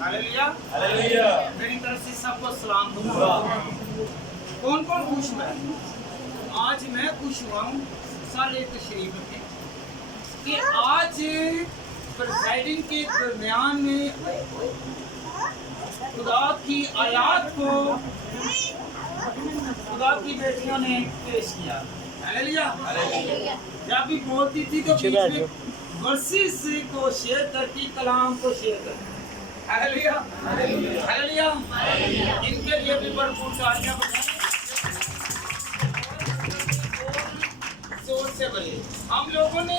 Hallelujah hallelujah. मेरी तरफ से सबको सलाम दूंगा। कौन कौन खुश हुआ है? आज मैं खुश हुआ हूँ सारे तशरीफ में कि आज प्रेसिडेंट के दरमियान में खुदा की आयात को खुदा की बेटियों ने पेश किया। हालेलुया। जब भी बोलती थी तो बीच में वर्सेस को शेयर करती, कलाम को शेयर करती। Hallelujah hallelujah. इनके लिए भी भरपूर तालियां बजाएं, जोर से बोले। हम लोगों ने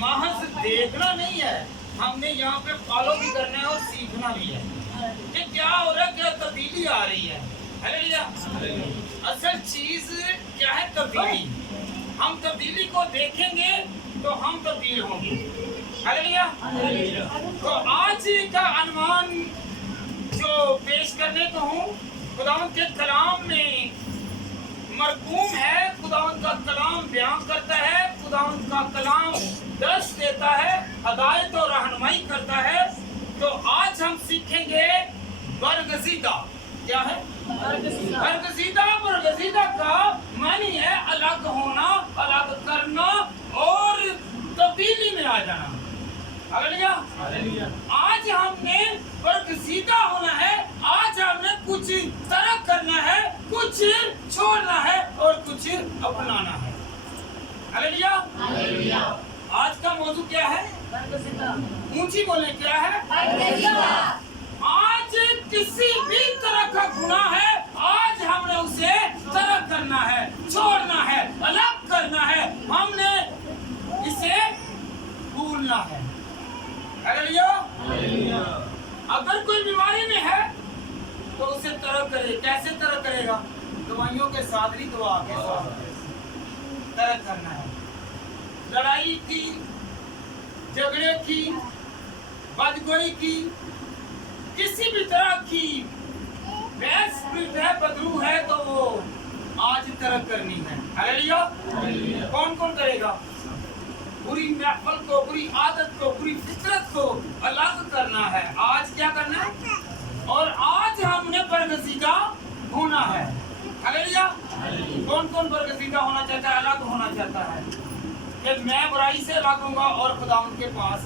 महज देखना नहीं है, हमने यहाँ पे फॉलो भी करना है और सीखना भी है कि क्या हो रहा है, क्या तब्दीली आ रही है। हालेलुया। असल चीज क्या है? तब्दीली। हम तब्दीली को देखेंगे तो हम तब्दील होंगे। हालेलुया। तो आज का अनुमान जो पेश करने को हूँ, खुदावंद के कलाम में मरकूम है। खुदावंद का कलाम बयान करता है, खुदावंद का कलाम दर्श देता है, हदायत और रहनुमाई करता है। तो आज हम सीखेंगे बरगजीदा। क्या है बरगजीदा? बरगजीदा का मानी है अलग होना, अलग करना और तब्दीली में आ जाना। हालेलुया। आज हमने बरगजीदा होना है, आज हमने कुछ तरक करना है, कुछ छोड़ना है और कुछ अपनाना है। हालेलुया। आज का मौजू क्या है? ऊंची बोले, क्या है? आज किसी भी तरह का गुनाह है, आज हमने उसे तरक करना है, छोड़ना है, अलग करना है, हमने इसे भूलना है। हालेलुया। अगर कोई बीमारी में है तो उसे तरक करे। कैसे तरक करेगा? दवाइयों के साथ नहीं, दुआ के साथ तरक करना है। लड़ाई की, झगड़े की, बदगोई की, किसी भी तरह की बहस है, बदरू है, तो वो आज तरक करनी है। हालेलुया। कौन कौन करेगा? बुरी महफल को, बुरी आदत को, बुरी फितरत को अलग करना है। आज क्या करना है? और आज हमने बरगजीदा होना है। हालेलुया। कौन कौन बरगजीदा होना चाहता है, अलग होना चाहता है कि मैं बुराई से अलग होऊंगा और खुदा उनके पास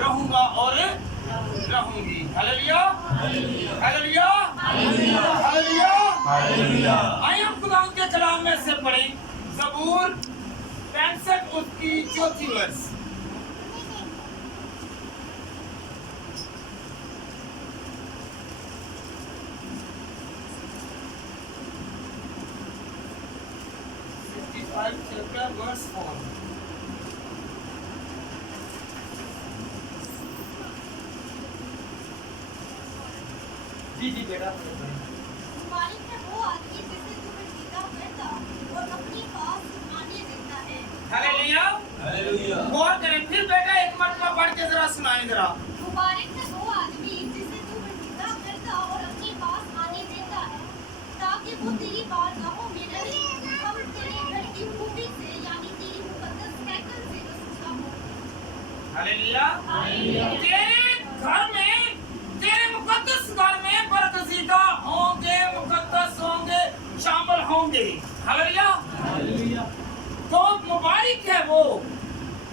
रहूंगा और रहूंगी। Hallelujah hallelujah hallelujah. आइए हम खुदा के कलाम में से पढ़ें ज़बूर 65 उसकी 4थी वर्स। Chapter verse 4। जी जी बेटा। मालिक है वो आदमी जिसे तू बरगजीदा करता और अपनी बात आने देता है। Hallelujah hallelujah. गौर करें फिर बेटा, एक मरतबा पढ़ के जरा सुनाएं जरा। मुबारक है वो आदमी जिसे तू बरगजीदा करता और अपनी बात आने देता है, ताकि वो तेरी बारगाहों में रहे। हम तेरे घर की खूबी से, यानी तेरी मुकद्दस हैकल से वसूला हो। हालेलुया। तेरे घर में, तेरे मुकद्दस घर में बरगजीदा होंगे, मुकद्दस होंगे, शामिल होंगे। हालेलुया। तो मुबारक है वो।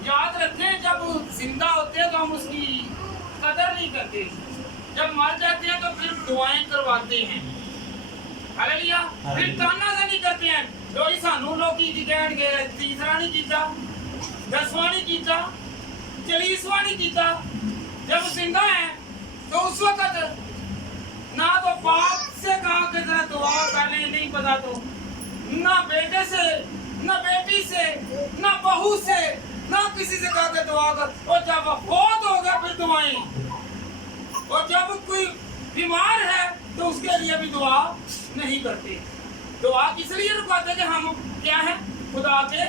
याद रखें, जब जिंदा होते हैं तो हम उसकी कदर नहीं करते, जब मर जाते हैं तो फिर दुआएं करवाते हैं। हालेलुया। फिर तानाज़नी करते हैं, जो ही सानू लोग की कहण गए, तीसरा नहीं कीता, 10वां नहीं कीता, 40वां नहीं कीता। जब जिंदा है तो उस वक्त ना तो बाप से कहा कि जरा दुआ करने, नहीं पता तो ना बेटे से, ना बेटी से, ना बहू से, ना किसी से कहा कि दुआ कर। और जब बहुत हो गया फिर दुआएं। और जब कोई बीमार है तो उसके लिए भी दुआ नहीं करते। दुआ किस लिए रुकाते कि हम क्या हैं? खुदा के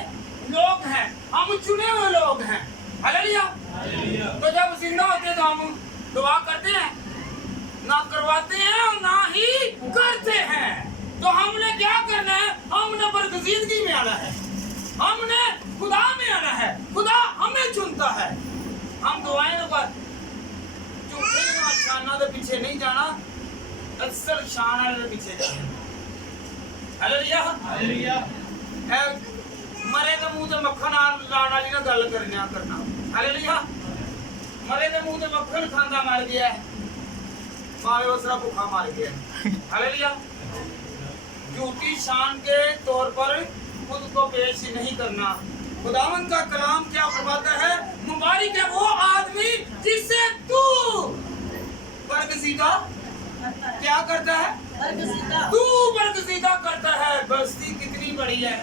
लोग हैं, हम चुने हुए लोग हैं। हालेलुया। तो जब जिंदा होते तो हम दुआ करते हैं? ना करवाते हैं और ना ही करते हैं। तो हमने क्या करना है? हमने बरगजीदगी में आना है, हमने खुदा में आना है। खुदा हमें चुनता है। हम दुआएं झूठे निशाना के पीछे پیچھے نہیں جانا اصل شان والے پیچھے جانا ہاللویا ہاللویا مرے دے منہ تے مکھن لان والی نہ گل کرنا ہاللویا مرے دے منہ تے مکھن کھاندا مر گیا ہے ماوے اسرا بھوکا مر گیا ہے ہاللویا جھوٹی شان کے طور پر خود کو پیش نہیں کرنا خداوند کا کلام کیا فرماتا ہے مبارک ہے وہ آدمی جسے تو برگزیدہ کیا کرتا ہے تو برگزیدہ کرتا ہے بستی کتنی بڑی ہے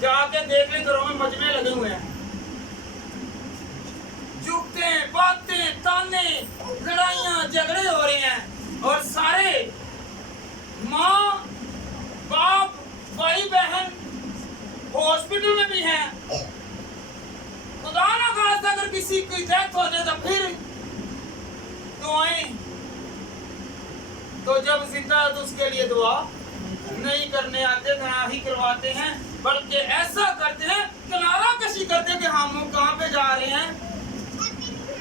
جا کے دیکھ لیں گھروں میں مجمع لگے ہوئے ہیں جھکتے باتیں تانے لڑائیاں جھگڑے ہو رہے ہیں اور سارے ماں باپ بھائی بہن ہاسپٹل میں بھی ہیں خدا نہ خواستہ اگر کسی کی ڈیتھ ہو جائے تو پھر دعائیں تو جب زندہ ہے تو اس کے لیے دعا نہیں کرنے آتے گناہی کرواتے ہیں بلکہ ایسا کرتے ہیں کنارہ کشی کرتے ہیں کہ ہم کہاں پہ جا رہے ہیں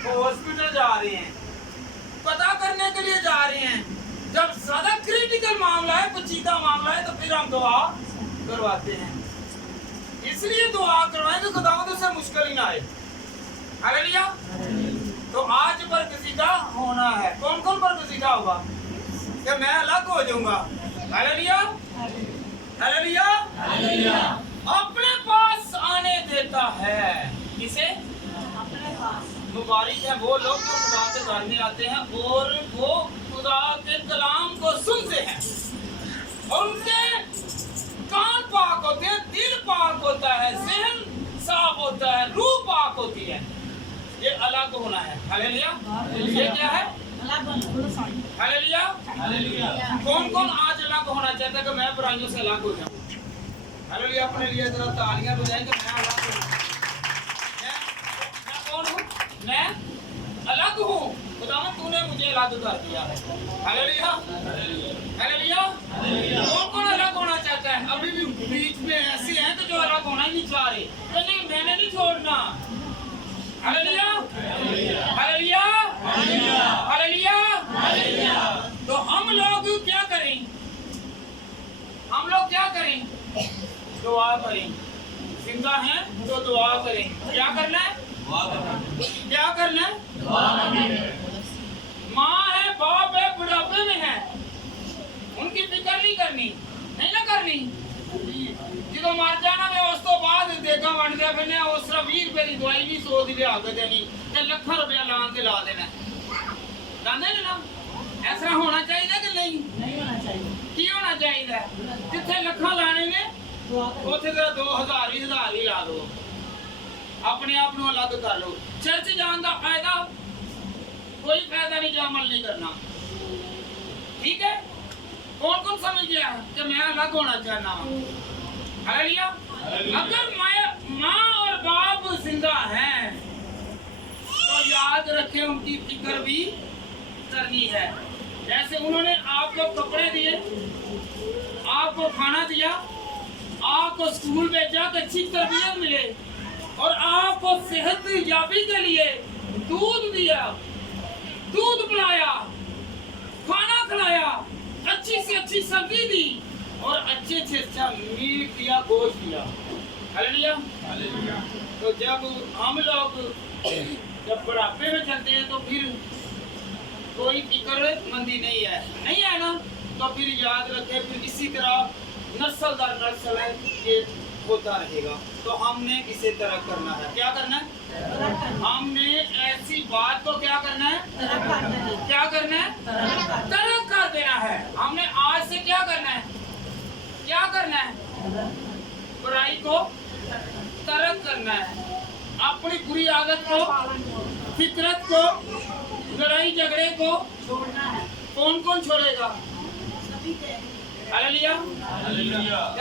ہاسپٹل جا رہے ہیں پتہ کرنے کے لیے جا رہے ہیں جب زیادہ کریٹیکل معاملہ ہے پیچیدہ معاملہ ہے تو پھر ہم دعا کرواتے ہیں اس لیے دعا کروائیں کہ خداوند سے مشکل ہی نہ آئے ہاللویا تو آج برگزیدہ ہونا ہے کون کون برگزیدہ ہوگا کہ میں الگ ہو جاؤں گا ہاللویا ہاللویا اپنے پاس آنے دیتا ہے کسے اپنے پاس مبارک ہے وہ لوگ جو خدا کے گھر میں آتے ہیں اور وہ خدا کے کلام کو سنتے ہیں اور ان کے کان پاک ہوتے ہیں دل پاک ہوتا ہے ذہن صاف ہوتا ہے روح پاک ہوتی ہے یہ الگ ہونا ہے ہاللویا یہ کیا ہے ہاللویا کون کون آج الگ ہونا چاہتا ہے کہ میں برائیوں سے الگ ہو جاؤں ہاللویا اپنے لیے ذرا تالیاں بجائیں کہ میں الگ ہوں میں کون ہوں میں الگ ہوں خداوند تو نے مجھے الگ کر دیا ہے ہاللویا ہاللویا کون کون الگ ہونا چاہتا ہے ابھی بھی بیچ میں ایسے ہیں کہ جو الگ ہونا ہی نہیں چاہ رہے کہ نہیں میں نے نہیں چھوڑنا ہاللویا ہاللویا ہاللویا تو ہم لوگ کیا کریں دعا کریں زندہ ہیں تو دعا کریں کیا کرنا ہے کیا کرنا ہے ماں ہے باپ ہے بڑھاپے میں ہے ان کی فکر نہیں کرنی جدو مر جانا میں اس تو بعد دیکھا بن گیا پھر نے اس طرح 20 روپے کی دوائی بھی 100 دی لیا کے دینی تے لکھاں روپیہ لان کے لا دینا لاندے نا ایسا ہونا چاہیے کہ نہیں ہونا چاہیے کی ہونا چاہیے جتھے لکھاں لانے نے اوتھے ذرا 2000 ہی لا دو اپنے آپ کو الگ کر لو چرچ جان کا فائدہ کوئی فائدہ نہیں جو عمل نہیں کرنا ٹھیک ہے کون کون سمجھ گیا کہ میں الگ ہونا چاہنا ہوں ہاللویا اگر ماں اور باپ زندہ ہیں تو یاد رکھیں ان کی فکر بھی کرنی ہے جیسے انہوں نے آپ کو کپڑے دیے آپ کو کھانا دیا آپ کو اسکول بھیجا کہ اچھی تربیت ملے اور آپ کو صحت یابی کے لیے دودھ دیا دودھ پلایا کھانا کھلایا اچھی سے اچھی سبزی دی اور اچھے سے اچھا میٹ دیا گوشت دیا ہاللویا تو جب ہم لوگ جب بڑھاپے میں چلتے ہیں تو پھر کوئی فکر مندی نہیں ہے نا تو پھر یاد رکھیں پھر اسی طرح نسل در نسل یہ ہوتا رہے گا تو ہم نے اسے ترک کرنا ہے کیا کرنا ہے ہم نے ایسی بات کو کیا کرنا ہے ترک کر دینا ہے ہم نے آج سے کیا کرنا ہے برائی کو ترک کرنا ہے اپنی بری عادت کو فطرت کو لڑائی جھگڑے کو کون کون چھوڑے گا ہاللویا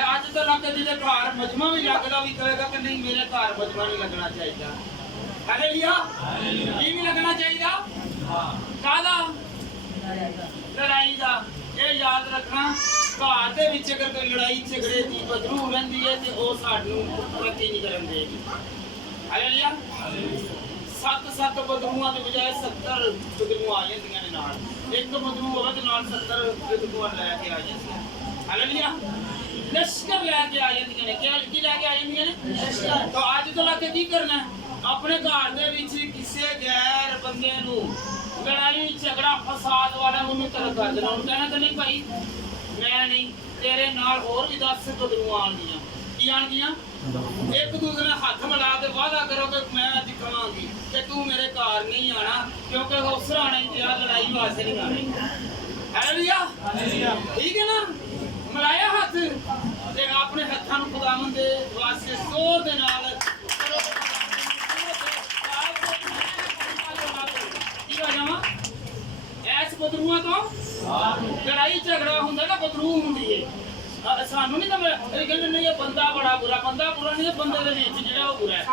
آج تو لگ جی گھر مجمع بھی لگتا بھی کہے گا کہ نہیں میرے گھر مجمع نہیں لگنا چاہیے ہاللویا کی بھی لگنا چاہیے لڑائی کا یہ یاد رکھنا گھر دے وچ اگر کوئی لڑائی جھگڑے کی بدرو رہندی ہے تے او سانوں ترقی نہیں کرن دے گی ہاللویا 7 ਬਦਲੂਆਂ ਦੇ ਬਜਾਏ 70 ਬਦਲੂਆਂ ਆ ਜਾਂਦੀਆਂ ਨੇ ਨਾਲ। ਇੱਕ ਬਦਲੂ ਹੋਵੇ ਤੇ ਨਾਲ 70 ਬਦਲੂਆਂ ਲੈ ਕੇ ਆ ਜਾਂਦੀਆਂ। ਹਾਲੇਲੂਇਆ। ਲਸ਼ਕਰ ਲੈ ਕੇ ਆ ਜਾਂਦੀਆਂ ਨੇ। ਕੀ ਲੈ ਕੇ ਆ ਜਾਂਦੀਆਂ ਨੇ? ਲਸ਼ਕਰ। ਤਾਂ ਅੱਜ ਤੋਂ ਲੈ ਕੇ ਕੀ ਕਰਨਾ ਹੈ? ਆਪਣੇ ਘਰ ਦੇ ਵਿੱਚ ਕਿਸੇ ਗੈਰ ਬੰਦੇ ਨੂੰ ਲੜਾਈ ਝਗੜਾ ਫਸਾਦ ਵਾਲਾ ਉਹਨੂੰ ਤਰਕ ਕਰ ਦੇਣਾ। ਉਹਨੂੰ ਕਹਿਣਾ ਕਿ ਨਹੀਂ ਭਾਈ ਮੈਂ ਨਹੀਂ, ਤੇਰੇ ਨਾਲ ਹੋਰ ਵੀ 10 ਬਦਲੂਆਂ ਆਣਗੀਆਂ। ਕੀ ਆਣਗੀਆਂ? ਇੱਕ ਦੂਸਰੇ ਨਾਲ ਹੱਥ ਮਿਲਾ ਕੇ ਵਾਅਦਾ ਕਰੋ ਕਿ ਮੈਂ ਅੱਜ ਕਹਾਂਗੀ ਕਿ ਤੂੰ ਮੇਰੇ ਘਰ ਨਹੀਂ ਆਣਾ, ਕਿਉਂਕਿ ਉਸ ਰਾਣੇ ਜਿਹਾ ਲੜਾਈ ਵਾਸਤੇ ਨਹੀਂ ਆਣੀ। ਹਾਲੇਲੂਇਆ। ਠੀਕ ਹੈ ਨਾ? ਮਿਲਾਇਆ ਹੱਥ ਤੇ ਆਪਣੇ ਹੱਥਾਂ ਨੂੰ ਖੁਦਾਵੰਦ ਦੇ ਵਾਸਤੇ ਜ਼ੋਰ ਦੇ ਨਾਲ ਕੀ ਹੋ ਜਾਵਾਂ? ਐਸ ਬਦਲੂਆਂ ਤੋਂ ਲੜਾਈ ਝਗੜਾ ਹੁੰਦਾ ਨਾ, ਬਦਲੂ ਹੁੰਦੀ ਏ। ਸਾਨੂੰ ਨਹੀਂ ਤਾਂ ਇਹ ਕਹਿੰਦੇ ਨਹੀਂ ਇਹ ਬੰਦਾ ਬੜਾ ਬੁਰਾ। ਬੰਦਾ ਬੁਰਾ ਨਹੀਂ, ਬੰਦੇ ਦੇ ਵਿੱਚ ਜਿਹੜਾ ਉਹ ਬੁਰਾ ਹੈ।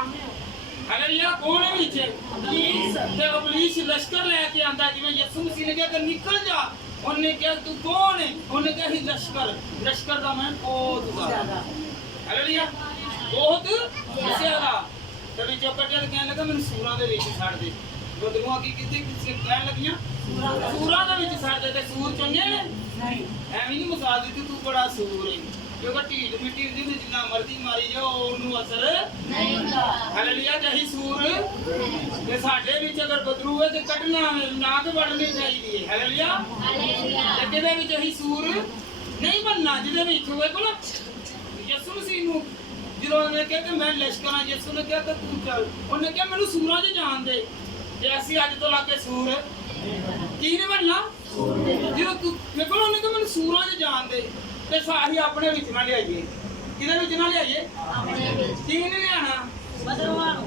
ਹਾਲੇਲੂਇਆ। ਕੌਣ ਹੈ ਵਿੱਚ? ਇਬਲੀਸ। ਤੇ ਇਬਲੀਸ ਲਸ਼ਕਰ ਲੈ ਕੇ ਆਂਦਾ। ਜਿਵੇਂ ਯਿਸੂ ਮਸੀਹ ਨੇ ਕਿਹਾ ਕਿ ਨਿਕਲ ਜਾ, ਉਹਨੇ ਕਿਹਾ ਤੂੰ ਕੌਣ ਹੈ? ਉਹਨੇ ਕਿਹਾ ਹੀ ਲਸ਼ਕਰ। ਲਸ਼ਕਰ ਦਾ ਮੈਂ ਬਹੁਤ ਜ਼ਿਆਦਾ। ਹਾਲੇਲੂਇਆ। ਬਹੁਤ ਜ਼ਿਆਦਾ। ਤੇ ਵਿੱਚੋਂ ਕੱਢਿਆ ਤੇ ਕਹਿਣ ਲੱਗਾ ਮੈਨੂੰ ਸੂਰਾਂ ਦੇ ਵਿੱਚ ਛੱਡ ਦੇ। ਬਦਲੂਆਂ ਕੀ ਕਿਤੇ ਕਹਿਣ ਲੱਗੀਆਂ ਸੂਰਾਂ ਦੇ ਵਿੱਚ ਛੱਡ ਦੇ। ਤੇ ਸੂਰ ਚੰਗੇ ਨੇ? ਨਹੀਂ। ਐਵੇਂ ਨਹੀਂ ਮਸਾ ਦਿੱਤੀ ਤੂੰ ਬੜਾ ਸੂਰ ਹੈ, ਕਿਉਂਕਿ ਢੀਠ ਮਿੱਟੀ ਦੀ ਜਿੰਨਾ ਮਰਜ਼ੀ ਮਾਰੀ ਜਾਓ ਉਹਨੂੰ ਅਸਰ ਨਹੀਂ ਹੁੰਦਾ। ਹਾਲੇਲੂਇਆ। ਤੇ ਅਸੀਂ ਸੂਰ ਤੇ ਸਾਡੇ ਵਿੱਚ ਅਗਰ ਬਦਲੂ ਹੈ ਤੇ ਕੱਢਣਾ ਨਾ ਕਿ ਵੜਨੀ ਚਾਹੀਦੀ ਹੈ। ਹਾਲੇਲੂਇਆ। ਤੇ ਕਿਹਦੇ ਵਿੱਚ ਅਸੀਂ ਸੂਰ ਨਹੀਂ ਬਣਨਾ? ਜਿਹਦੇ ਵਿੱਚ ਹੋਵੇ ਕੋਲ ਯਿਸੂ ਮਸੀਹ ਨੂੰ ਜਦੋਂ ਉਹਨੇ ਕਿਹਾ ਕਿ ਮੈਂ ਲਸ਼ਕਰਾਂ, ਯਿਸੂ ਨੇ ਕਿਹਾ ਕਿ ਤੂੰ ਚੱਲ। ਉਹਨੇ ਕਿਹਾ ਮੈਨੂੰ ਸੂਰਾਂ 'ਚ ਜਾਣ ਦੇ। ਤੇ ਅਸੀਂ ਅੱਜ ਤੋਂ ਲਾ ਕੇ ਸੂਰ ਕੀ ਨਹੀਂ ਬਣਨਾ? ਜਦੋਂ ਤੂੰ ਦੇਖੋ ਉਹਨੇ ਕਿਹਾ ਮੈਨੂੰ ਸੂਰਾਂ 'ਚ ਜਾਣ ਦੇ। ਤੇ ਸਾਹੀ ਆਪਣੇ ਵਿੱਚ ਨਾ ਲਿਆਈਏ। ਕਿਹਦੇ ਵਿੱਚ ਨਾ ਲਿਆਈਏ? ਕੀ ਨਹੀਂ ਲਿਆਣਾ?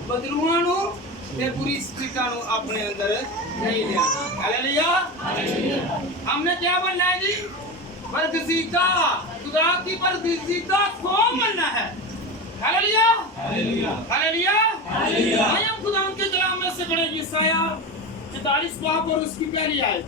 ਬਦਲੂਆਂ ਨੂੰ ਤੇ ਬੁਰੀ ਸਪਿਰਿਟਾਂ ਨੂੰ ਆਪਣੇ ਅੰਦਰ ਨਹੀਂ ਲਿਆਣਾ। ਹਾਲੇਲੂਇਆ। हमने क्या बनना है जी? बरगजीदा। खुदा की बरगजीदा कौन बनना है? हालेलुया। हालेलुया। हम खुदा के कलाम में से पढ़ेंगे यशायाह 44 बाब और उसकी पहली आयत।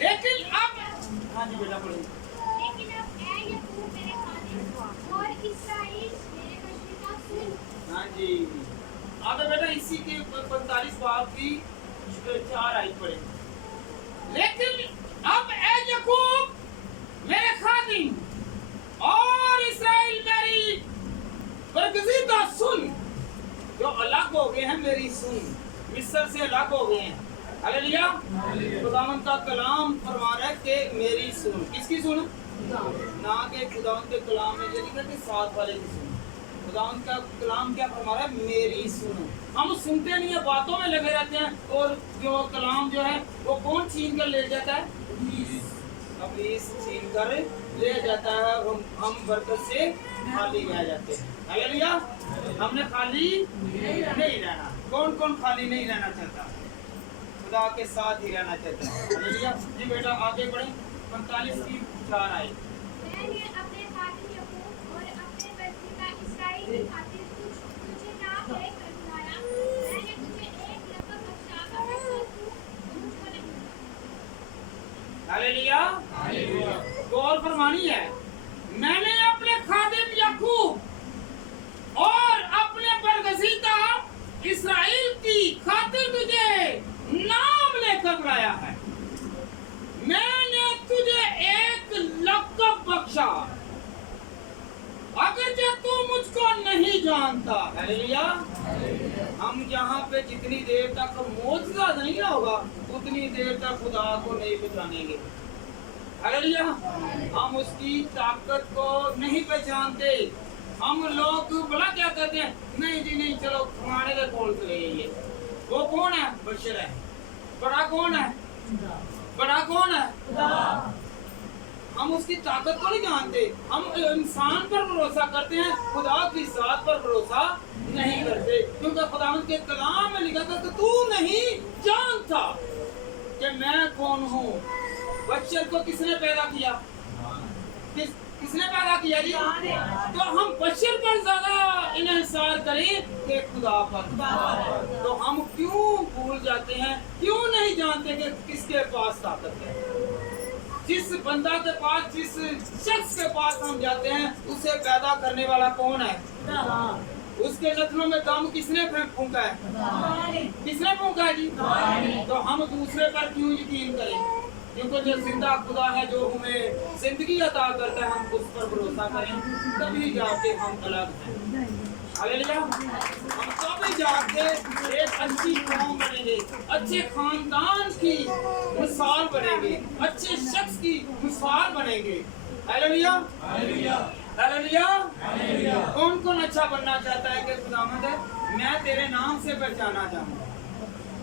लेकिन अब हाँ जी बेटा बोलो। लेकिन अब ऐ याकूब मेरे खातिर और इस्राएल मेरे बंदी का सुन। हाँ जी। अब बेटा इसी के 45 बाब की 4 आयत पढ़े। लेकिन अब ऐ याकूब मेरे खातिर और इस्राएल मेरी बरगजीदा सुन। जो अलग हो गए हैं मेरी सुन, मिस्र से अलग हो गए हैं। हालेलुया। खुदावंद का कलाम फरमा रहा है कि मेरी सुन। किसकी सुन? ना कि खुदावंद के कलाम में ये लिखा कि साथ वाले की सुन। खुदावंद का कलाम क्या फरमा रहा है? मेरी सुन। हम सुनते नहीं है, बातों में लगे रहते हैं। और जो कलाम जो है वो कौन छीन कर ले जाता है? इब्लीस छीन कर ले जाता है। हम बरकत से खाली रह जाते हैं। हालेलुया। हमने खाली नहीं रहना। कौन कौन खाली नहीं रहना चाहता? खुदा के साथ ही रहना चाहता है। हालेलुया। जी बेटा आगे बढ़े। 45 की 4 आए। मैंने अपने खातिर याकूब और अपने बंदी इस्राएल के खातिर तुझे नाम लेकर बुलाया। मैंने तुझे एक लक़ब बख्शा और तू मुझको नहीं। हालेलुया। हालेलुया। गौर फरमानी है। मैंने अपने खादिम याकूब और अपने बरगजीदा इस्राएल की खातिर तुझे नाम लेकर बुलाया है। मैंने तुझे एक लक़ब बख्शा अगरचे तू मुझको नहीं जानता। हालेलुया। हम यहाँ पे जितनी देर तक मौजूदा नहीं होगा उतनी देर तक खुदा को नहीं पहचानेंगे। हालेलुया। हम उसकी ताकत को नहीं पहचानते। हम लोग बड़ा क्या करते हैं? नहीं जी नहीं, चलो हमारे लिए कौन से ये वो कौन है? बशर है। बड़ा कौन है? बड़ा कौन है? हम उसकी ताकत को नहीं जानते। हम इंसान पर भरोसा करते हैं, खुदा की जात पर भरोसा नहीं करते। क्योंकि खुदावंद के कलाम में लिखा था कि तू नहीं जानता कि मैं कौन हूँ। बच्चे को किसने पैदा किया? किसने पैदा किया जी? तो हम बशर पर ज्यादा इन्हिसार करें कि खुदा पर। तो हम क्यों भूल जाते हैं, क्यों नहीं जानते कि किसके पास ताकत है? जिस बंदा के पास, जिस शख्स के पास हम जाते हैं, उसे पैदा करने वाला कौन है? उसके नस्लों में दम किसने फूंका है? किसने फूंका है जी? तो हम दूसरे पर क्यों यकीन करें? क्योंकि जो जिंदा खुदा है, जो हमें जिंदगी अता करता है, हम उस पर भरोसा करें, तभी जाके हम अलग हैं। हालेलुया। हम तभी जाके एक अच्छी कौम बनेंगे, अच्छे खानदान की मिसाल बनेंगे, अच्छे शख्स की मिसाल बनेंगे। हालेलुया। हालेलुया। कौन कौन अच्छा बनना चाहता है कि खुदावंद मैं तेरे नाम से पहचाना जाऊं?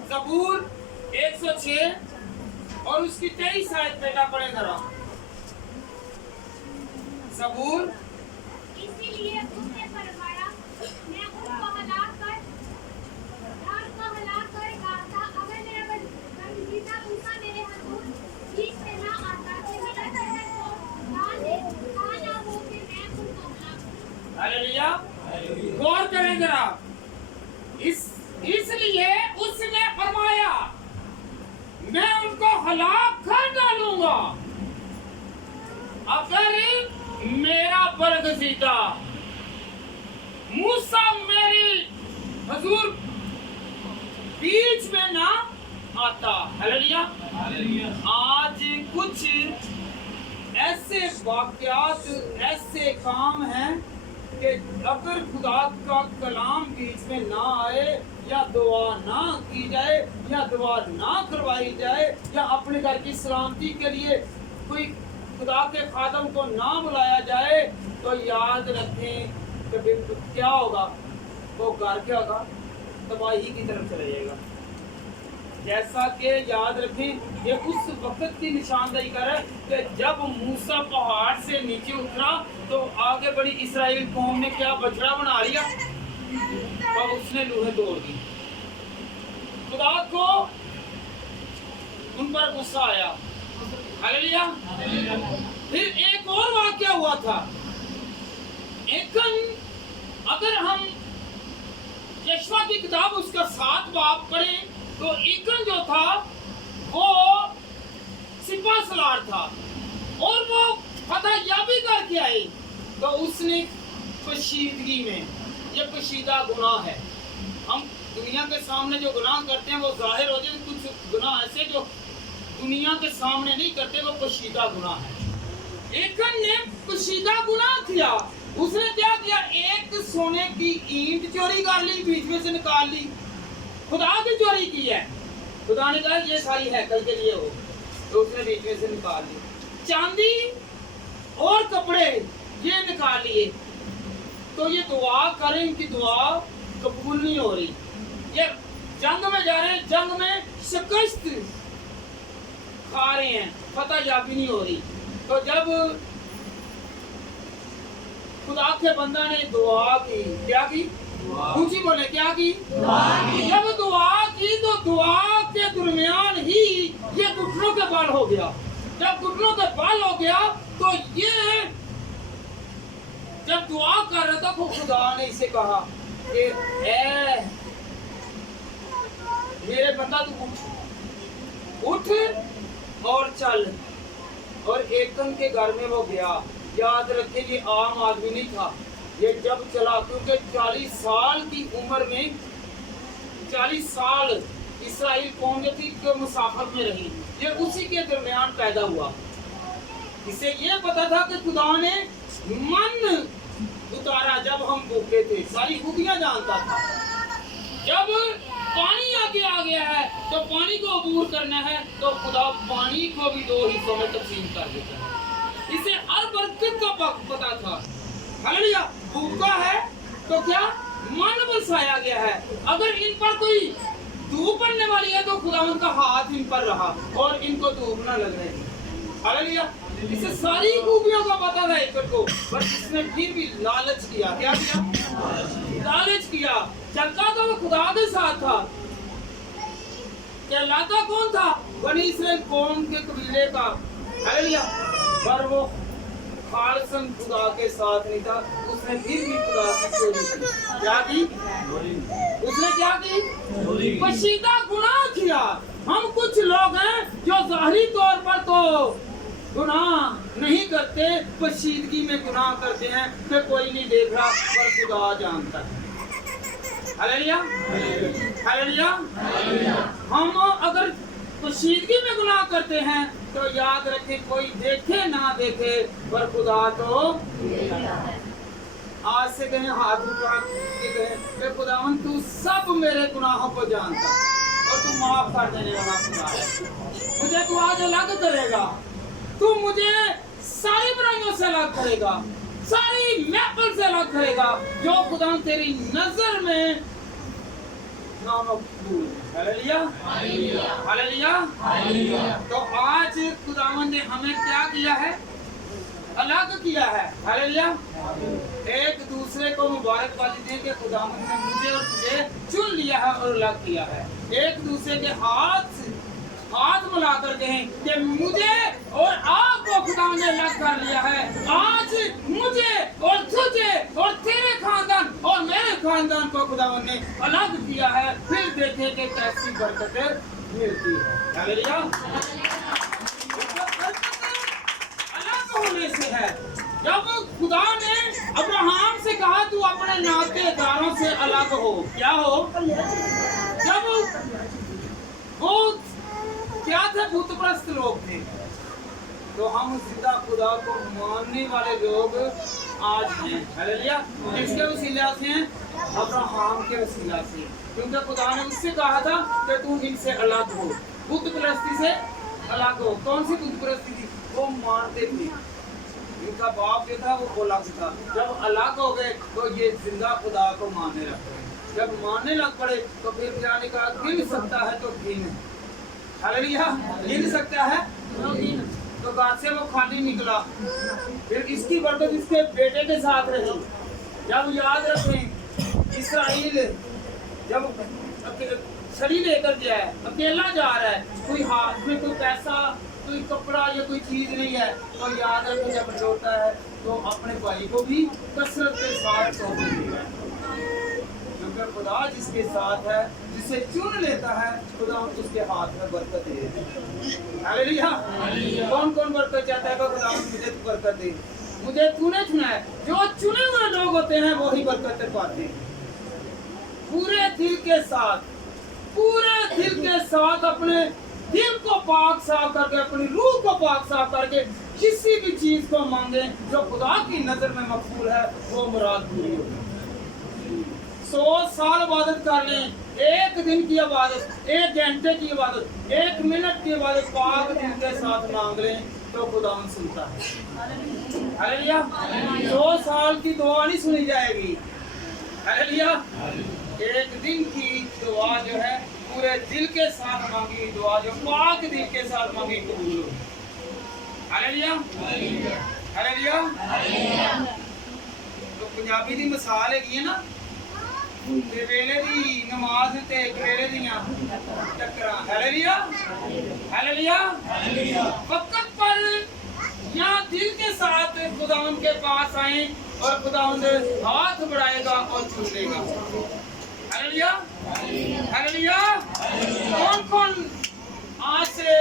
ज़बूर 106 और उसकी 23 आयत बेटा पढ़े जरा। ज़बूर। इसीलिए उसने फरमाया, मैं उनको हलाक कर कहा था, अगर मेरा बंदीदा मूसा मेरे हजूर बीच में ना आता तो मेरा कहर को ना हो कि मैं उनको हलाक करूं। हालेलुया। गौर करें जरा। इसलिए उसने फरमाया, मैं उनको हलाक कर डालूंगा अगर मेरा बरगजीदा मूसा मेरी हजूर बीच में ना आता। हालेलुया। आज कुछ ऐसे वाकयात, ऐसे काम हैं कि अगर खुदा का कलाम बीच में ना आए, या दुआ ना की जाए, या दुआ ना करवाई जाए, या अपने घर की सलामती के लिए कोई खुदा के खादम को ना बुलाया जाए, तो याद रखें कि फिर क्या होगा? वो घर क्या होगा? तबाही की तरफ चले जाएगा। जैसा कि याद रखें, ये उस वक्त की निशानदेही कर है कि जब मूसा पहाड़ से नीचे उतरा तो आगे बड़ी इस्राएल कौम ने क्या बछड़ा बना लिया और उसने लूहें तोड़ दी। खुदा को उन पर गुस्सा आया। हालेलुया। फिर एक और वाकया हुआ था। अगर हम यशवा की किताब उसका 7 बाब पढ़ें तो एकन जो था वो सिपा सलार था और वो फतह याबी करके आई, तो उसने कशीदगी में, ये कशीदा गुनाह है। हम दुनिया के सामने जो गुनाह करते हैं वो जाहिर होते हैं, कुछ गुनाह ऐसे जो दुनिया के सामने नहीं करते, वो कशीदा गुनाह है। एकन ने कशीदा गुनाह किया। उसने क्या किया? एक सोने की ईंट चोरी कर ली, बीच में से निकाल ली। खुदा की चोरी की है। खुदा ने कहा ये सारी हैकल के लिए हो, तो उसने बीच में से निकाल ली। चांदी और कपड़े ये निकाल लिए, तो ये दुआ करें, इनकी दुआ कबूल नहीं हो रही। ये जंग में जा रहे हैं, जंग में शिकस्त खा रहे हैं, फतह याबी नहीं हो रही। तो जब खुदा के बंदा ने दुआ की, क्या की? ऊंची बोले, क्या की? जब दुआ की तो दुआ के दरमियान ही ये घुटनों के बल हो गया। जब घुटनों के बल हो गया तो ये जब दुआ कर रहा था तो खुदा ने इसे कहा कि ए मेरे बंदा तू उठ और चल। और एकन के घर में वो गया। याद रखे ये आम आदमी नहीं था, ये जब चला, क्योंकि 40 साल की उम्र में 40 साल इस्राएल कौम जो थी मुसाफर में रही, ये उसी के दरमियान पैदा हुआ। इसे ये पता था कि खुदा ने मन उतारा जब हम भूखे थे, सारी खूबियां जानता था। जब पानी आगे आ गया है तो पानी को अबूर करना है, तो खुदा पानी को भी 2 हिस्सों में तकसीम कर देता है। इसे हर बरकत का पता था। हालेलुया। भूखा है तो क्या? मन बरसाया गया है। अगर इन पर कोई धूप पड़ने वाली है तो खुदा उनका हाथ इन पर रहा और इनको धूप न लग रही। हालेलुया। इसे सारी खूबियों का पता था एकड़ को, पर इसने फिर भी लालच किया। क्या किया? लालच किया। चलता तो वो खुदा के साथ था, कहलाता कौन था? बनी इस्राएल कौम के कबीले का। हालेलुया। पर वो खालसन खुदा के साथ नहीं था, उसने फिर भी खुदा की चोरी की। क्या की? उसने क्या की? पशीदा गुनाह किया। हम कुछ लोग हैं जो ज़ाहिरी तौर पर तो गुनाह नहीं करते, पशीदगी में गुनाह करते हैं कि कोई नहीं देख रहा, पर खुदा जानता है। Hallelujah, hallelujah. हम अगर पशीदगी में गुनाह करते हैं तो याद रखें, कोई देखे ना देखे, पर खुदा तो आज से कहें, हाथ उठा के कहें, खुदावन तू सब मेरे गुनाहों को जानता और तू माफ कर देने वाला खुदा है। मुझे तू आज अलग करेगा, तू मुझे सारी बुराइयों से अलग करेगा, सारी महफिल से अलग करेगा जो खुदा तेरी नजर में नामकबूल। Hallelujah, hallelujah, hallelujah. तो आज खुदावन ने हमें क्या किया है? अलग किया है। हालेलुया। एक दूसरे को मुबारकबादी दें कि खुदावन ने मुझे और तुझे चुन लिया है और अलग किया है। एक दूसरे के हाथ मिलाकर कहें कि मुझे और आपको खुदा ने अलग कर लिया है। आज मुझे और तुझे और तेरे खानदान और मेरे खानदान को खुदा ने अलग किया है। फिर देखें कि कैसी बरकतें मिलती है। हालेलुया। अलग होने से है। जब खुदा ने अब्राहम से कहा तू अपने नातेदारों से अलग हो, क्या हो? जब वो क्या थे? बुतप्रस्त लोग थे। तो हम जिंदा खुदा को मानने वाले लोग आज हैं। हालेलुया। किसके वसीला से हैं? अब्राहम के वसीला से, क्योंकि खुदा ने उससे कहा था कि तू इनसे अलग हो, बुतप्रस्ती से अलग हो। कौन सी बुतप्रस्ती थी? वो मानते थे, इनका बाप जो था वो अलग था। जब अलग हो गए तो ये जिंदा खुदा को मानने लग पड़े। जब मानने लग पड़े तो फिर क्या निकला? गिन सकता है तो गिन। हालेलुया। गिन सकता है तो घर से वो खाली निकला। फिर इसकी बरकत इसके बेटे के साथ रही। जब याद रखें, इसराइल जब छड़ी लेकर गया है, अकेला जा रहा है, कोई हाथ में कोई पैसा, कोई कपड़ा या कोई चीज नहीं है, तो याद रखें जब लौटता है तो अपने भाई को भी कसरत के साथ सौंप देगा। क्योंकि खुदा जिसके साथ है, जिसे चुन लेता है, खुदा उसके हाथ में बरकत दे देता है। हालेलुया। कौन कौन बरकत चाहता है? खुदा मुझे तू बरकत दे, मुझे तूने चुना है। जो चुने हुए लोग होते हैं वही बरकत पाते हैं। पूरे दिल के साथ, पूरे दिल के साथ अपने दिल को पाक साफ करके, अपनी रूह को पाक साफ करके किसी भी चीज को मांगे जो खुदा की नजर में मकबूल है, वो मुराद पूरी होगी। 100 साल इबादत कर लें, एक दिन की इबादत, 1 घंटे की इबादत, 1 मिनट की इबादत पाक दिल के साथ मांग लें तो खुदा सुनता है। हालेलुया। 100 साल की दुआ नहीं सुनी जाएगी। हालेलुया। एक दिन की दुआ जो है, पूरे दिल के साथ मांगी दुआ, जो पाक दिल के साथ मांगी, कबूल हो। Hallelujah, hallelujah. तो पंजाबी दी मिसाल है ना, ते वेले दी नमाज ते एक वेले दियां टकरां। Hallelujah, hallelujah. वक्त पर या दिल के साथ खुदावंद के पास आए और खुदावंद हाथ बढ़ाएगा और छू लेगा। Hallelujah, hallelujah. कौन कौन आज से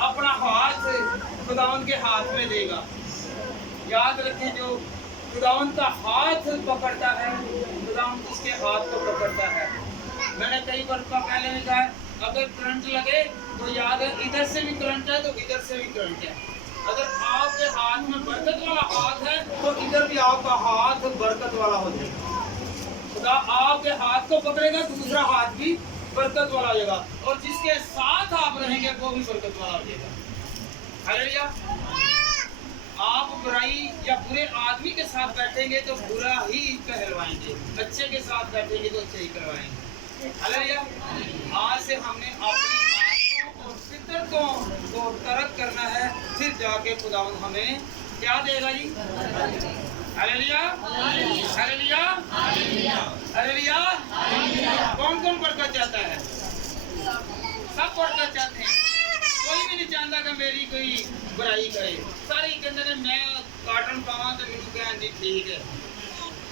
अपना हाथ खुदावंद के हाथ में देगा? याद रखें, जो खुदावंद का हाथ पकड़ता है, खुदावंद उसके हाथ को पकड़ता है। मैंने कई बार पहले भी कहा, अगर करंट लगे तो याद है, इधर से भी करंट है तो इधर से भी करंट है। अगर आपके हाथ में बरकत वाला हाथ है तो इधर भी आपका हाथ बरकत वाला हो जाएगा। खुदा आपके हाथ को पकड़ेगा, दूसरा हाथ भी बरकत वाला हो जाएगा, और जिसके साथ आप रहेंगे वो भी बरकत वाला हो जाएगा। हालेलुया। आप बुराई या बुरे आदमी के साथ बैठेंगे तो बुरा ही कहलवाएंगे, अच्छे के साथ बैठेंगे तो अच्छे ही करवाएंगे। हालेलुया। आज से हमने अपनी आदतों और फितरतों को तर्क करना है, फिर जाके खुदावंद हमें क्या देगा जी? Hallelujah, hallelujah, hallelujah. कौन कौन बरकत चाहता है? सब बरकत चाहते हैं। कोई भी नहीं चाहता कि मेरी कोई बुराई करे। सारे कहते हैं मैं ਕਾਟਨ ਪਾਵਾਂ ਤੇ ਮੈਨੂੰ ਕਹਿਣ ਦੀ ਠੀਕ ਹੈ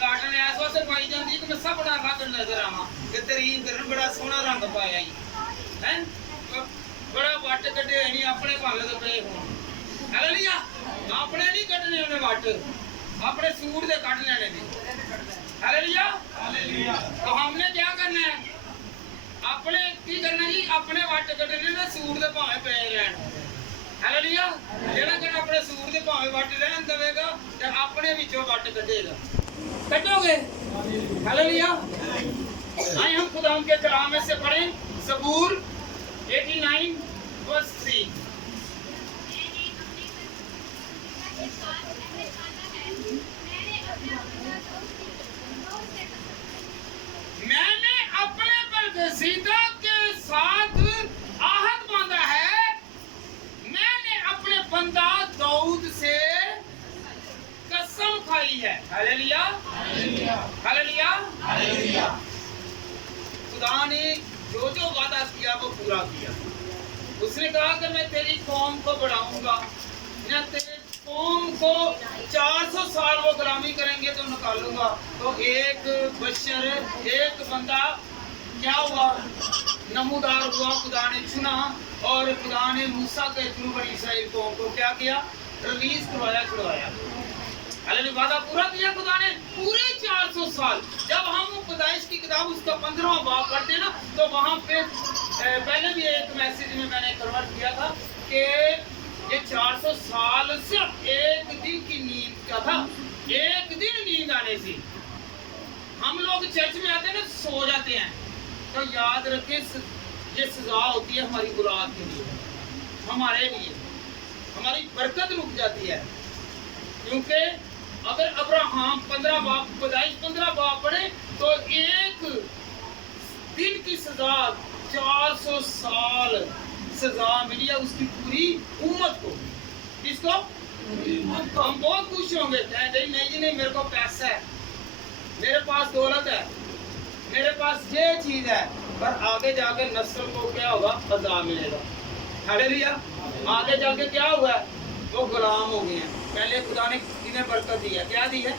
ਕਾਟਨ ਐਸ ਵਾਸਤੇ ਪਾਈ ਜਾਂਦੀ ਕਿ ਮੈਂ ਸਭ ਬੜਾ ਵੱਧ ਨਜ਼ਰ ਆਵਾਂ ਤੇ ਤਾਰੀਫ ਕਰਨ ਬੜਾ ਸੋਹਣਾ ਰੰਗ ਪਾਇਆ ਜੀ ਹੈ ਬੜਾ ਵੱਟ ਕੱਢੇ ਨਹੀਂ ਆਪਣੇ ਭਾਵੇਂ ਤੇ ਪਏ ਹੋਣ ਹਾਲੇਲੂਇਆ ਆਪਣੇ ਨਹੀਂ ਕੱਢਣੇ ਉਹਨੇ ਵੱਟ अपने सूट से काट लेने थे हालेलुया हालेलुया तो हमने क्या करना है अपने की करना जी अपने वट कटने ने सूट दे भावे पे रहन हालेलुया जेड़ा कि अपने सूट दे भावे वट रहन देवेगा ते अपने विचों वट कटेगा कटोगे हालेलुया आइए हम खुदा के कलाम में से पढ़ें ज़बूर 89 वर्स 3 मैंने अपने बरगसीदा के साथ आहद बांधा है मैंने अपने बंदा दाऊद से कसम खाई है हालेलुया हालेलुया हालेलुया हालेलुया खुदा ने जो जो वादा किया वो पूरा किया उसने कहा कि मैं तेरी कौम को बढ़ाऊंगा मैं तेरे कौम को 400 साल वो गुलामी करेंगे तो निकालूंगा तो एक बशर एक बंदा क्या हुआ नमूदार हुआ खुदा ने चुना और खुदा ने मूसा के थ्रू बनी इस्राएल कौम को क्या किया रिलीज करवाया छुड़वाया हालेलुया वादा पूरा किया खुदा ने पूरे 400 साल जब हम पैदाइश की किताब उसका 15वां बाब पढ़ते ना तो वहां पे पहले भी एक मैसेज में मैंने कन्वर्ट किया था कि ये 400 साल सिर्फ एक दिन की नींद का था एक दिन नींद आने से हम लोग चर्च में आते हैं ना सो जाते हैं तो याद रखें ये सजा होती है हमारी औलाद के लिए हमारे लिए हमारी बरकत रुक जाती है क्योंकि अगर अब्राहम 15 बाप पैदाइश 15 बाप पढ़े तो एक दिन की सजा 400 साल सजा मिली है उसकी पूरी उम्मत को किसको हम बहुत खुश होंगे नहीं जी नहीं मेरे को पैसा है मेरे पास दौलत है मेरे पास ये चीज है पर आगे जाके नस्ल को क्या होगा अज़ाब मिलेगा हालेलुया आगे जाके क्या हुआ है वो गुलाम हो गए हैं पहले खुदा ने इन्हें बरकत दी है क्या दी है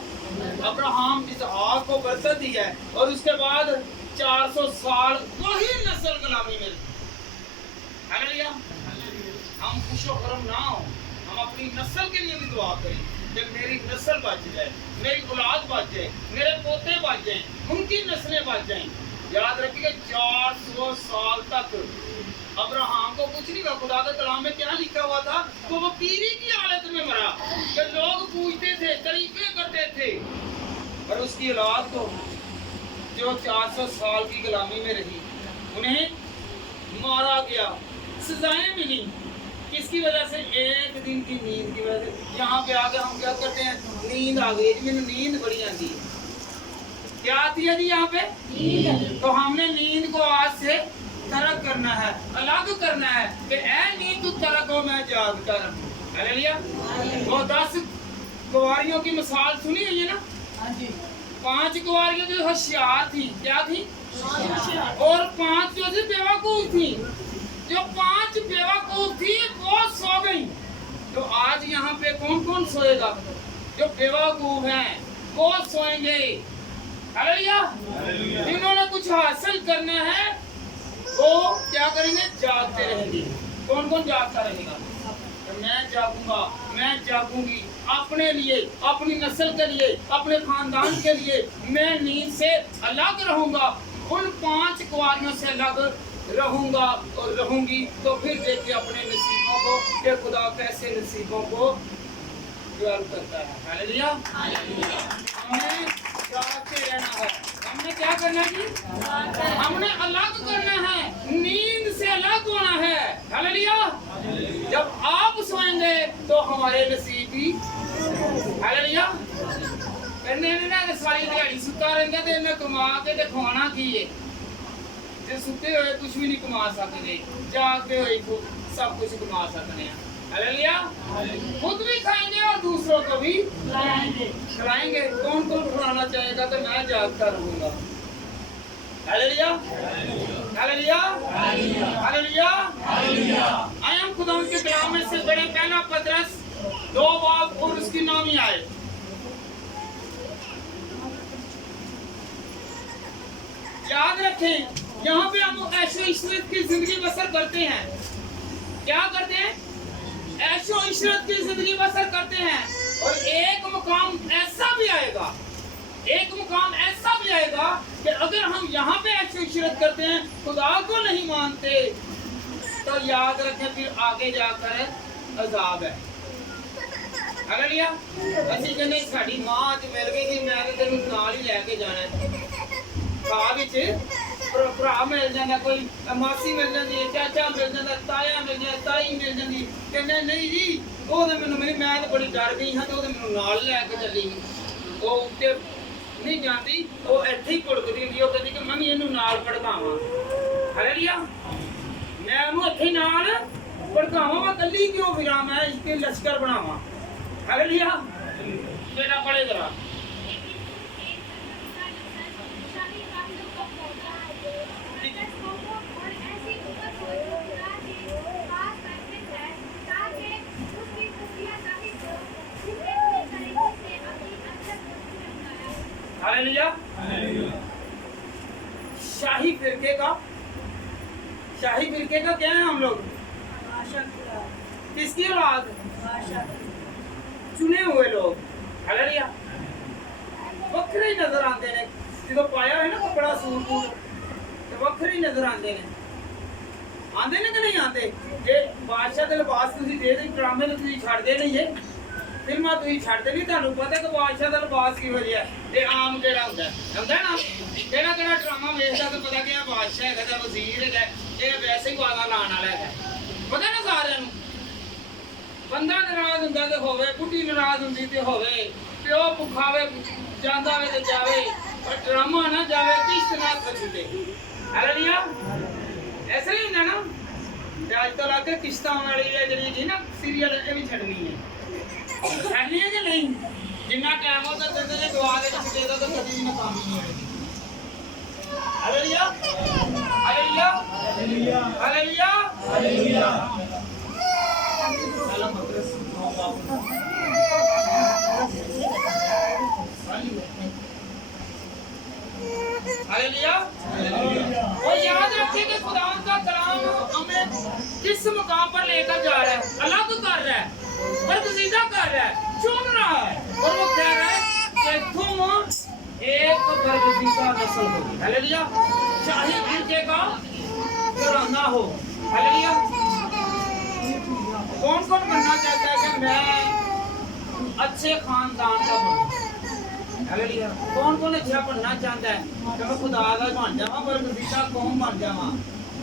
अब्राहम इसहाक को बरकत दी है और उसके बाद 400 साल वही नस्ल गुलामी में हालेलुया हम खुशो-खरम ना हो हम अपनी नस्ल के लिए भी दुआ करें कि मेरी नस्ल बच जाए मेरी औलाद बच जाए मेरे पोते बच जाएं उनकी नस्लें बच जाएं याद रखिए 400 साल तक अब्राहम को कुछ नहीं कहा खुदा के कलाम में क्या लिखा हुआ था तो वो पीरी की हालत में मरा कि लोग पूछते थे तरीके करते थे और उसकी औलाद को जो 400 साल की गुलामी में रही उन्हें मारा गया सजाएं मिली किसकी वजह से एक दिन की नींद की वजह से यहाँ पे आके हम क्या करते हैं नींद आ गई मैंने नींद बड़ी आती है क्या आती है जी यहाँ पे नींद तो हमने नींद को आज से तरक करना है अलग करना है कि ऐ नींद तू तरक हो मैं जागता रहूं हालेलुया वो 10 कुंवारियों की मिसाल सुनी है ये ना हाँ जी 5 कुंवारियां जो होशियार थी क्या थी और 5 जो थी बेवकूफ थी जो 5 बेवकूफ थी वो सो गई तो आज यहाँ पे कौन कौन सोएगा जो बेवकूफ हैं वो सोएंगे हालेलुया जिन्होंने कुछ हासिल करना है वो क्या करेंगे जागते रहेंगे कौन कौन जागता रहेगा तो मैं जागूंगा मैं जागूंगी अपने लिए अपनी नस्ल के लिए अपने खानदान के लिए मैं नींद से अलग रहूंगा उन 5 कुंवारियों से अलग रहूंगा और रहूंगी तो फिर देखिए अपने नसीबों को कि खुदा कैसे नसीबों को डेवलप करता है हालेलुया हमें जागते रहना है हमने क्या करना है जी हमने अलग करना है नींद से अलग होना है हालेलुया जब आप सोएंगे तो हमारे नसीब भी हालेलुया कहने ना सारी दिहाड़ी सुता रहेंगे तो इन्हें कमा के दिखाना की है जे सुते हुए कुछ भी नहीं कमा सकते जागते हुए सब कुछ कमा सकते हैं हालेलुया खुद भी खाएंगे और दूसरों को भी खिलाएंगे कौन कौन खिलाना चाहेगा तो मैं जागता रहूंगा हालेलुया हालेलुया हालेलुया आए हम खुदा के कलाम में से बड़े पहला पतरस 2 बाप और उसकी नामी आए। याद रखें, यहाँ पे हम ऐशो इशरत की जिंदगी बसर करते हैं। क्या करते हैं? ऐशो इशरत की जिंदगी बसर करते हैं। और एक मुकाम ऐसा भी आएगा, एक मुकाम ऐसा भी आएगा कि अगर हम यहाँ पे ऐशो इशरत करते हैं, खुदा को नहीं मानते, तो याद रखें फिर आगे जाकर अजाब है। हालेलुया। ਅਸੀਂ ਕਹਿੰਦੇ ਸਾਡੀ ਮਾਂ ਅੱਜ ਮਿਲ ਗਈ ਕਿ ਮੈਂ ਤੇ ਤੈਨੂੰ ਨਾਲ ਹੀ ਲੈ ਕੇ ਜਾਣਾ ਹੈ। ਘਰ ਵਿੱਚ ਭਰਾ ਮਿਲ ਜਾਂਦਾ, ਕੋਈ ਮਾਸੀ ਮਿਲ ਜਾਂਦੀ ਹੈ, ਚਾਚਾ ਮਿਲ ਜਾਂਦਾ, ਤਾਇਆ ਮਿਲ ਜਾਂਦਾ, ਤਾਈ ਮਿਲ ਜਾਂਦੀ। ਕਹਿੰਦੇ ਨਹੀਂ ਜੀ, ਉਹ ਤਾਂ ਮੈਨੂੰ ਮੈਂ ਤਾਂ ਬੜੀ ਡਰ ਗਈ ਹਾਂ ਤੇ ਉਹ ਤਾਂ ਮੈਨੂੰ ਨਾਲ ਲੈ ਕੇ ਚੱਲੀ। ਉਹ ਉੱਤੇ ਨਹੀਂ ਜਾਂਦੀ, ਉਹ ਇੱਥੇ ਹੀ ਭੁੜਕਦੀ ਹੁੰਦੀ। ਉਹ ਕਹਿੰਦੀ ਕਿ ਮੰਮੀ ਇਹਨੂੰ ਨਾਲ ਭੜਕਾਵਾਂ। ਹਾਲੇਲੂਇਆ। ਮੈਂ ਉਹਨੂੰ ਇੱਥੇ ਨਾਲ ਭੜਕਾਵਾਂ, ਮੈਂ ਇਕੱਲੀ ਕਿਉਂ ਫਿਰਾਂ, ਮੈਂ ਇਸਕੇ ਲਸ਼ਕਰ ਬਣਾਵਾਂ। ਹਾਲੇਲੂਇਆ। ਮੇਰਾ ਪੜੇ ਜਰਾ। हालेलुया। शाही फिरके का क्या है हम लोग? किसकी औलाद? चुने हुए लोग। हालेलुया। वक्रे नजर आते हैं जो पाया है ना कपड़ा सूट तो वक्रे नजर आते हैं कि नहीं आते? जे बादशाह के लिबास तुसी दे दे ड्रामे तो तुसी छड्डदे नहीं है, फिल्मां तुसी छड्डदे नहीं। तुहानू पता कि बादशाह का लिबास किहो जिहा है ते आम केड़ा हुंदा ना। केड़ा ड्रामा वेखदा तो पता कि आ बादशाह है दा वजीर है, ये वैसे ही वादा लाण वाला है। पता ना सारिਆਂ ਨੂੰ ਬੰਦਾ ਨਾਰਾਜ਼ ਹੁੰਦਾ ਤੇ ਹੋਵੇ, ਬੁੱਢੀ ਨਾਰਾਜ਼ ਹੁੰਦੀ ਤੇ ਹੋਵੇ, ਪਿਓ ਭੁੱਖਾਵੇ ਜਾਂਦਾ ਵੇ ਤੇ ਜਾਵੇ, ਪਰ ਡਰਾਮਾ ਨਾ ਜਾਵੇ ਕਿਸ਼ਤ ਨਾ ਛੁੱਟੇ। ਹਾਲੇਲੂਇਆ। ਐਸਾ ਹੀ ਹੁੰਦਾ ਨਾ। ਤੇ ਅੱਜ ਤੋਂ ਲਾ ਕੇ ਕਿਸ਼ਤਾਂ ਵਾਲੀ ਜਿਹੜੀ ਜੀ ਨਾ ਸੀਰੀਅਲ ਇਹ ਵੀ ਛੱਡਣੀ ਹੈ। ਛੱਡਣੀ ਹੈ ਕਿ ਨਹੀਂ? ਜਿੰਨਾ ਟਾਈਮ ਉਹ ਤਾਂ ਦਿੰਦੇ ਨੇ ਦੁਆ ਦੇ ਵਿੱਚ ਦੇ ਦੋ ਤਾਂ ਕਦੀ ਵੀ ਨਾਕਾਮੀ ਨਹੀਂ ਆਏਗੀ। Hallelujah. Hallelujah. Hallelujah. Hallelujah. Hallelujah. और याद रखिए कि खुदा का कलाम हमें किस मुकाम पर लेकर जा रहा है, अलग कर रहा है, बरगजीदा कर रहा है, चुन रहा है। और वो कह रहा है कि तुम एक बरगजीदा नस्ल हो। हालेलुया। शाही फिरके का घराना हो। हालेलुया। कौन कौन बनना चाहता है कि मैं अच्छे खानदान का बनूं? हालेलुया। कौन कौन अच्छा बनना चाहता है कि मैं खुदा का बन जावां, बरगजीदा कौम बन जावां,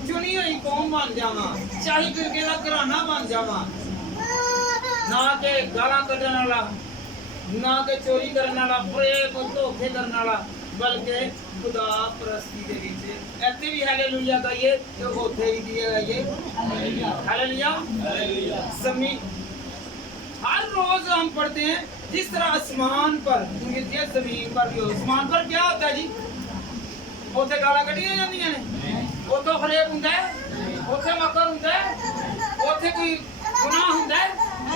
चुनी हुई कौम बन जावां, शाही फिरके का घराना बन जावां, ना के गालां कढण वाला, ना के चोरी करने वाला, प्रेम धोखे करने वाला, बल्कि खुदा परस्ती दे विच ਇੱਥੇ ਵੀ हालेलुया गाइए तो ਉੱਥੇ भी दिए गाइए हालेलुया। हालेलुया। हर रोज हम पढ़ते हैं जिस तरह आसमान पर जमीन पर भी हो। आसमान पर क्या होता है जी? ਉੱਥੇ ਗਾਲਾਂ ਕੱਢੀਆਂ ਜਾਂਦੀਆਂ ਨੇ, ਉੱਥੇ ਫਰੇਬ ਹੁੰਦਾ ਹੈ, ਉੱਥੇ ਮਕਰ ਹੁੰਦਾ ਹੈ, ਉੱਥੇ ਕੋਈ ਗੁਨਾਹ ਹੁੰਦਾ ਹੈ।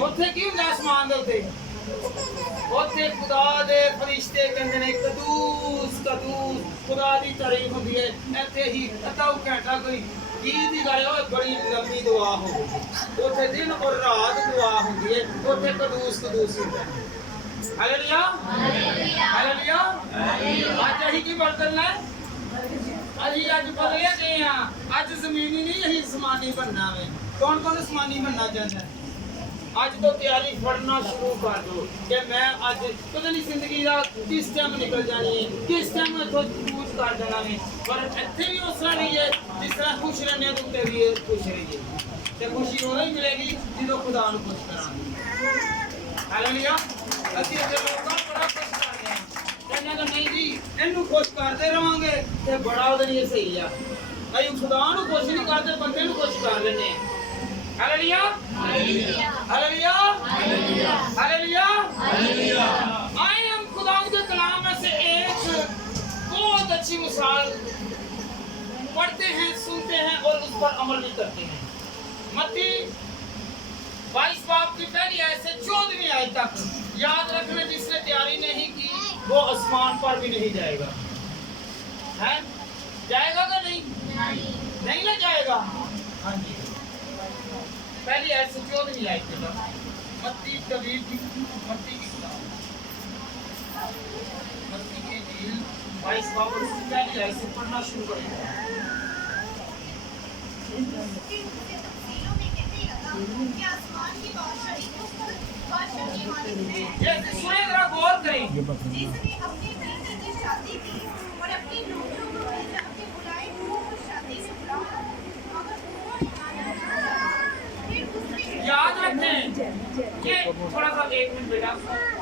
ਉੱਥੇ ਕੀ ਹੁੰਦਾ ਆਸਮਾਨ ਦੇ ਉੱਤੇ? ਉੱਥੇ ਖੁਦਾ ਦੇ ਫਰਿਸ਼ਤੇ ਕਹਿੰਦੇ ਨੇ ਕਦੂਸ ਕਦੂਸ, ਖੁਦਾ ਦੀ ਤਾਰੀਫ ਹੁੰਦੀ ਹੈ। ਇੱਥੇ ਹੀ ਅੱਧਾ ਘੰਟਾ ਕੋਈ ਗੀਤ ਦੀ ਗੱਲ ਹੋਏ, ਬੜੀ ਲੰਮੀ ਦੁਆ ਹੋਵੇ। ਉੱਥੇ ਦਿਨ ਔਰ ਰਾਤ ਦੁਆ ਹੁੰਦੀ ਹੈ, ਉੱਥੇ ਕਦੂਸ ਕਦੂਸ ਹੁੰਦਾ ਹੈ। ਹਾਲੇਲੂਇਆ। ਹਾਲੇਲੂਇਆ। ਅੱਜ ਅਸੀਂ ਕੀ ਬਦਲਣਾ ਹੈ? ਅਸੀਂ ਅੱਜ ਬਦਲੇ ਗਏ ਹਾਂ। ਅੱਜ ਜ਼ਮੀਨੀ ਨਹੀਂ, ਅਸੀਂ ਅਸਮਾਨੀ ਬਣਨਾ ਵੇ। ਕੌਣ ਕੌਣ ਅਸਮਾਨੀ ਬਣਨਾ ਚਾਹੁੰਦਾ ਹੈ? ਅੱਜ ਤੋਂ ਤਿਆਰੀ ਫੜਨਾ ਸ਼ੁਰੂ ਕਰ ਦੋ ਕਿ ਮੈਂ ਅੱਜ ਪਤਾ ਨਹੀਂ ਜ਼ਿੰਦਗੀ ਦਾ ਕਿਸ ਟਾਈਮ ਨਿਕਲ ਜਾਣੀ ਹੈ, ਕਿਸ ਟਾਈਮ ਇੱਥੋਂ ਕੂਚ ਕਰ ਦੇਣਾ ਹੈ। ਪਰ ਇੱਥੇ ਵੀ ਉਸ ਤਰ੍ਹਾਂ ਨਹੀਂ ਹੈ ਜਿਸ ਤਰ੍ਹਾਂ ਖੁਸ਼ ਰਹਿੰਦੇ ਤੋਂ ਉੱਤੇ ਵੀ ਖੁਸ਼ ਰਹੀਏ। ਤੇ ਖੁਸ਼ੀ ਉਦੋਂ ਹੀ ਮਿਲੇਗੀ ਜਦੋਂ ਖੁਦਾ ਨੂੰ ਖੁਸ਼ ਕਰਾਂਗੇ। ਹਾਲੇਲੂਇਆ। ਅਸੀਂ ਇੱਥੇ ਲੋਕਾਂ ਨੂੰ ਬੜਾ ਖੁਸ਼ ਕਰਦੇ ਹਾਂ, ਕਹਿੰਦੇ ਕਿ ਨਹੀਂ ਜੀ ਇਹਨੂੰ ਖੁਸ਼ ਕਰਦੇ ਰਵਾਂਗੇ ਤੇ ਬੜਾ ਉਹਦੇ ਲਈ ਸਹੀ ਆ। ਅਸੀਂ ਖੁਦਾ ਨੂੰ ਖੁਸ਼ ਨਹੀਂ ਕਰਦੇ, ਬੰਦੇ ਨੂੰ ਖੁਸ਼ ਕਰ ਲੈਂਦੇ ਹਾਂ। Hallelujah. Hallelujah. Hallelujah. Hallelujah. Hallelujah. आए हम खुदा के कलाम में से एक बहुत अच्छी मिसाल पढ़ते हैं, सुनते हैं और उस पर अमल भी करते हैं। मत्ती 22 बाब की पहली आयत से 14वीं आयत तक याद रखना, जिसने तैयारी नहीं की वो आसमान पर भी नहीं जाएगा। है जाएगा कि नहीं? नहीं ना जाएगा। हाँ जी, पहली आयत से 14वीं आयत तक मत्ती की किताब, मत्ती की इंजील 22 बाब की पहली आयत से पढ़ना शुरू करेंगे। ये सुने जरा, गौर करें। जिसने अपने बेटे की शादी की और अपने नौकरों को भेजा कि बुलाए हुओं को शादी से बुलाओ, मगर उन्होंने आना न चाहा। फिर उसने याद रखें कि थोड़ा सा 1 मिनट बेटा,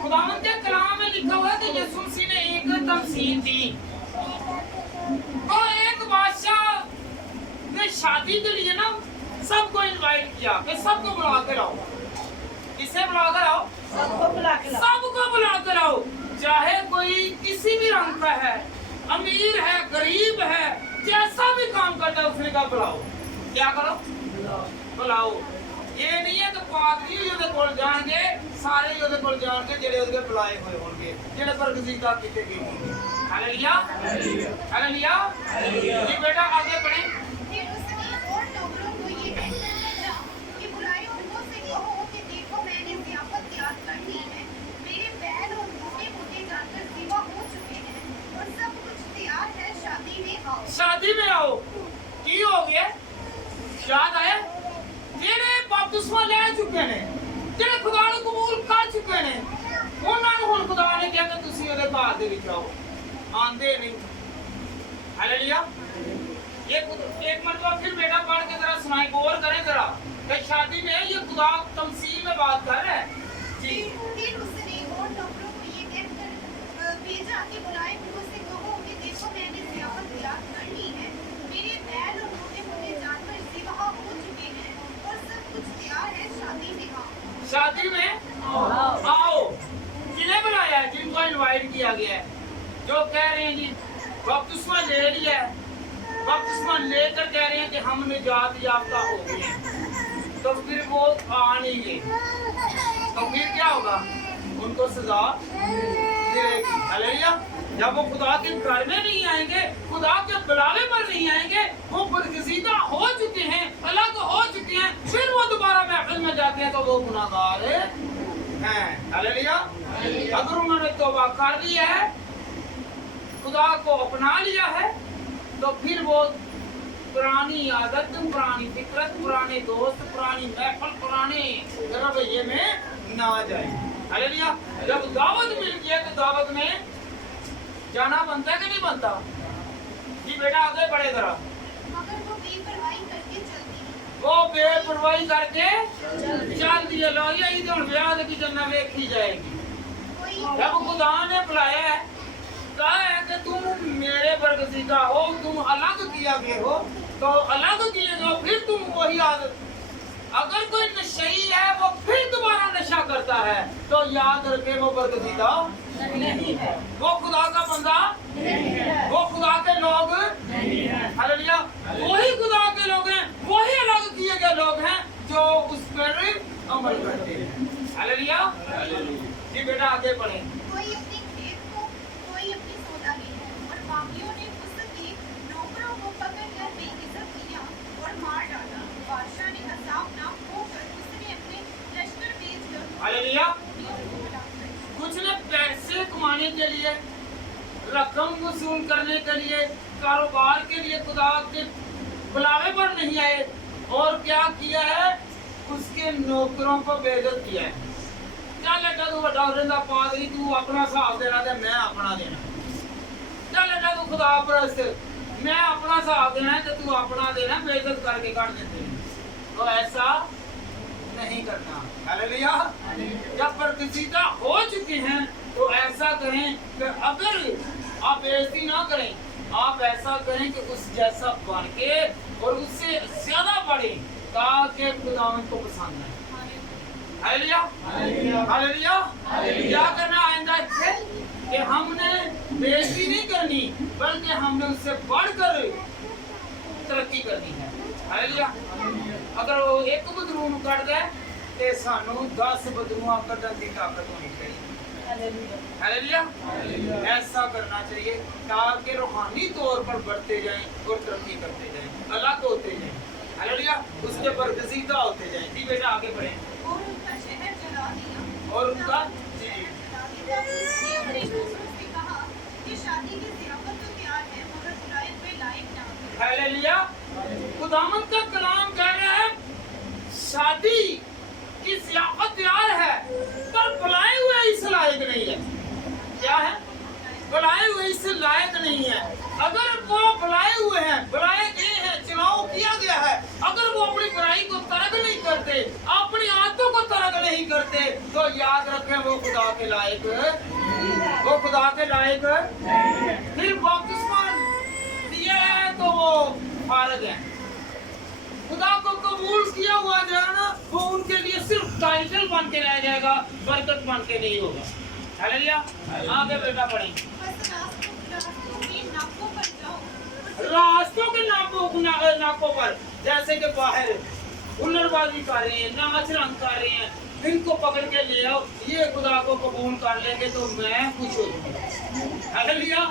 खुदावंद के कलाम में लिखा हुआ है कि यीशु मसीह ने एक तमसील दी। तो एक बादशाह ने शादी के लिए ना सबको इनवाइट किया कि सबको बुला कर आओ। किसे बुला कर आओ? सबको बुला कर आओ। चाहे कोई किसी भी रंग का है, अमीर है, गरीब है, जैसा भी काम करता है उसने कहा बुलाओ। क्या करो? बुलाओ। ये नहीं है कि पादरी योदे कोल जाएंगे, सारे योदे कोल जाएंगे जेड़े उसके बुलाए हुए होंगे, जेड़े बरगज़ीदा कीते गए होंगे। Hallelujah, hallelujah. जी बेटा आगे बढ़ें। फिर उसने और नौकरों को ये कहकर भेजा कि बुलाए उनको से कहो कि देखो मैंने ज़ियाफ़त तैयार कर ली है, मेरे बैल और मोटे-मोटे जानवर ज़िबा हो चुके हैं और सब कुछ तैयार है, शादी में आओ। शादी में आओ। की हो गया? याद आया? जेड़े बपतिस्मा ले चुके ने, जेड़े खुदा ਨੂੰ ਕਬੂਲ ਕਰ ਚੁੱਕੇ ਨੇ, ਉਹਨਾਂ ਨੂੰ ਹੁਣ ਖੁਦਾ ਨੇ ਕਿਹਾ ਕਿ ਤੁਸੀਂ ਉਹਦੇ ਘਰ ਦੇ ਵਿੱਚ ਆਓ। ਆਂਦੇ नहीं। हालेलुया। एक मरतबा फिर बेटा पढ़ के जरा सुनाई, गौर करें जरा कि शादी में ये खुदा तमसील में बात कर रहा है जी। फिर उसने और नौकरों को ये कहकर भेजा कि बुलाए हुओं से कहो कि देखो मैंने ज़ियाफ़त तैयार कर ली है, मेरे बैल और मोटे-मोटे जानवर ज़िबा हो चुके हैं और सब कुछ तैयार है, शादी में आओ। शादी में आओ। किन्हें बुलाया है? जिनको इनवाइट किया गया है, जो कह रहे हैं जी बपतिस्मा ले लिया है, बपतिस्मा लेकर कह रहे हैं कि हम निजात याफ्ता हो गए हैं, तो फिर वो आ नहीं गए, तो फिर क्या होगा? उनको सजा मिलेगी। हालेलुया। जब वो खुदा के घर में नहीं आएंगे, खुदा के बुलावे पर नहीं आएंगे, वो बरगज़ीदा हो चुके हैं, अलग हो चुके हैं, फिर वो दोबारा महफिल में जाते हैं तो वो गुनाहगार हैं। हालेलुया। अगर उन्होंने तौबा कर लिया है, खुदा को अपना लिया है, तो फिर वो पुरानी आदत, पुरानी फिक्रत, पुराने दोस्त, पुरानी महफिल, पुराने रवैये में ना जाए। हालेलुया। जब दावत मिल गया तो दावत में जाना बनता है कि नहीं बनता? जी बेटा आगे बढ़े जरा। मगर वो बेपरवाही करके चलती है। वो बेपरवाही करके चल दिए। लो यही तो ब्याह की जन्नत देखी जाएगी। कोई जब खुदा ने बुलाया है, कहा है कि तुम मेरे बरगज़ीदा हो, तुम अलग किया गए हो, तो अलग किए गए, फिर तुम वही आदत। अगर कोई नशई है वो फिर दोबारा नशा करता है, तो याद रखे वो बरगज़ीदा नहीं है, वो खुदा का बंदा नहीं है, वो खुदा के लोग नहीं है। हालेलुया। वही खुदा के लोग हैं, वही अलग किए गए लोग हैं जो उस पर अमल करते हैं। हालेलुया। जी बेटा आगे बढ़ें। कोई अपने खेत को, कोई अपनी सौदागरी और बाकियों ने उसके नौकरों को पकड़कर बेइज्जत किया और मार डाला। बादशाह ने हसाब नाक होकर उसने अपने लश्कर भेजकर हालेलुया। उन्हें हलाक कर दिया। कुछ ने पैसे कमाने के लिए, रकम वसूल करने के लिए, कारोबार के लिए खुदा के बुलावे पर नहीं आए, और क्या किया है? उसके नौकरों को बेइज्जत किया है। चल बेटा तू बड़ा रहंदा पादरी, तू अपना हिसाब देना ते मैं अपना देना। चल बेटा तू खुदा परस्त, मैं अपना हिसाब देना है ते तू अपना देना, बेइज्जत करके काट देते हैं। तो ऐसा नहीं करना। हालेलुया। जब बरगज़ीदा हो चुके हैं तो ऐसा करें कि अगर आप बेइज्जती ना करें, आप ऐसा करें कि उस जैसा बन के और उससे ज्यादा बढ़े, ताकि खुदावंद को पसंद आए। Hallelujah, hallelujah. क्या करना आइंदा से कि हमने बेइज्जती नहीं करनी, बल्कि हमने उससे बढ़कर तरक्की करनी है। हालेलुया। अगर वो एक बदरूम कर दे ਤੇ ਸਾਨੂੰ 10 बदबूआं ਕੱਢਣ ਦੀ ਤਾਕਤ ਹੋਣੀ ਚਾਹੀਏ। हालेलुया। ऐसा करना चाहिए ताकि रूहानी तौर पर बढ़ते जाएं और तरक्की करते जाएं, अलग होते जाएं। हालेलुया। उसके बरगजीदा होते जाएं। जी बेटा आगे बढ़ें। और उनका शहर जला दिया और उनका जी उसने अपने दूसरों से कहा कि शादी की ज़ियाफत तो तैयार है मगर बुलाए हुए लायक ना हो। हालेलुया। खुदावंद का कलाम कह रहा है शादी की ज़ियाफत तैयार है पर बुलाए हुए इस लायक नहीं है। क्या है? बुलाए हुए इस लायक नहीं है। अगर वो बुलाए हुए हैं, बुलाए गए हैं, चुनाव किया गया है, अगर वो अपनी बुराई को तर्क नहीं करते, अपनी आदतों को तर्क नहीं करते, तो याद रखें वो खुदा के लायक, वो खुदा के लायक फिर बपतिस्मा दिया है तो वो फारग है। खुदा को कबूल किया हुआ जो है ना वो उनके लिए सिर्फ टाइटल बन के रह जाएगा, बरकत बन के नहीं होगा। हालेलुया। आगे बेटा पढ़ें। बस रास्तों के नाकों पर जाओ। रास्तों के नाकों पर जैसे कि बाहर हुल्लड़बाजी कर रहे हैं, नाच रंग कर रहे हैं, इनको पकड़ के ले आओ, ये खुदा को कबूल कर लेंगे तो मैं खुश हो जाऊंगा। हालेलुया।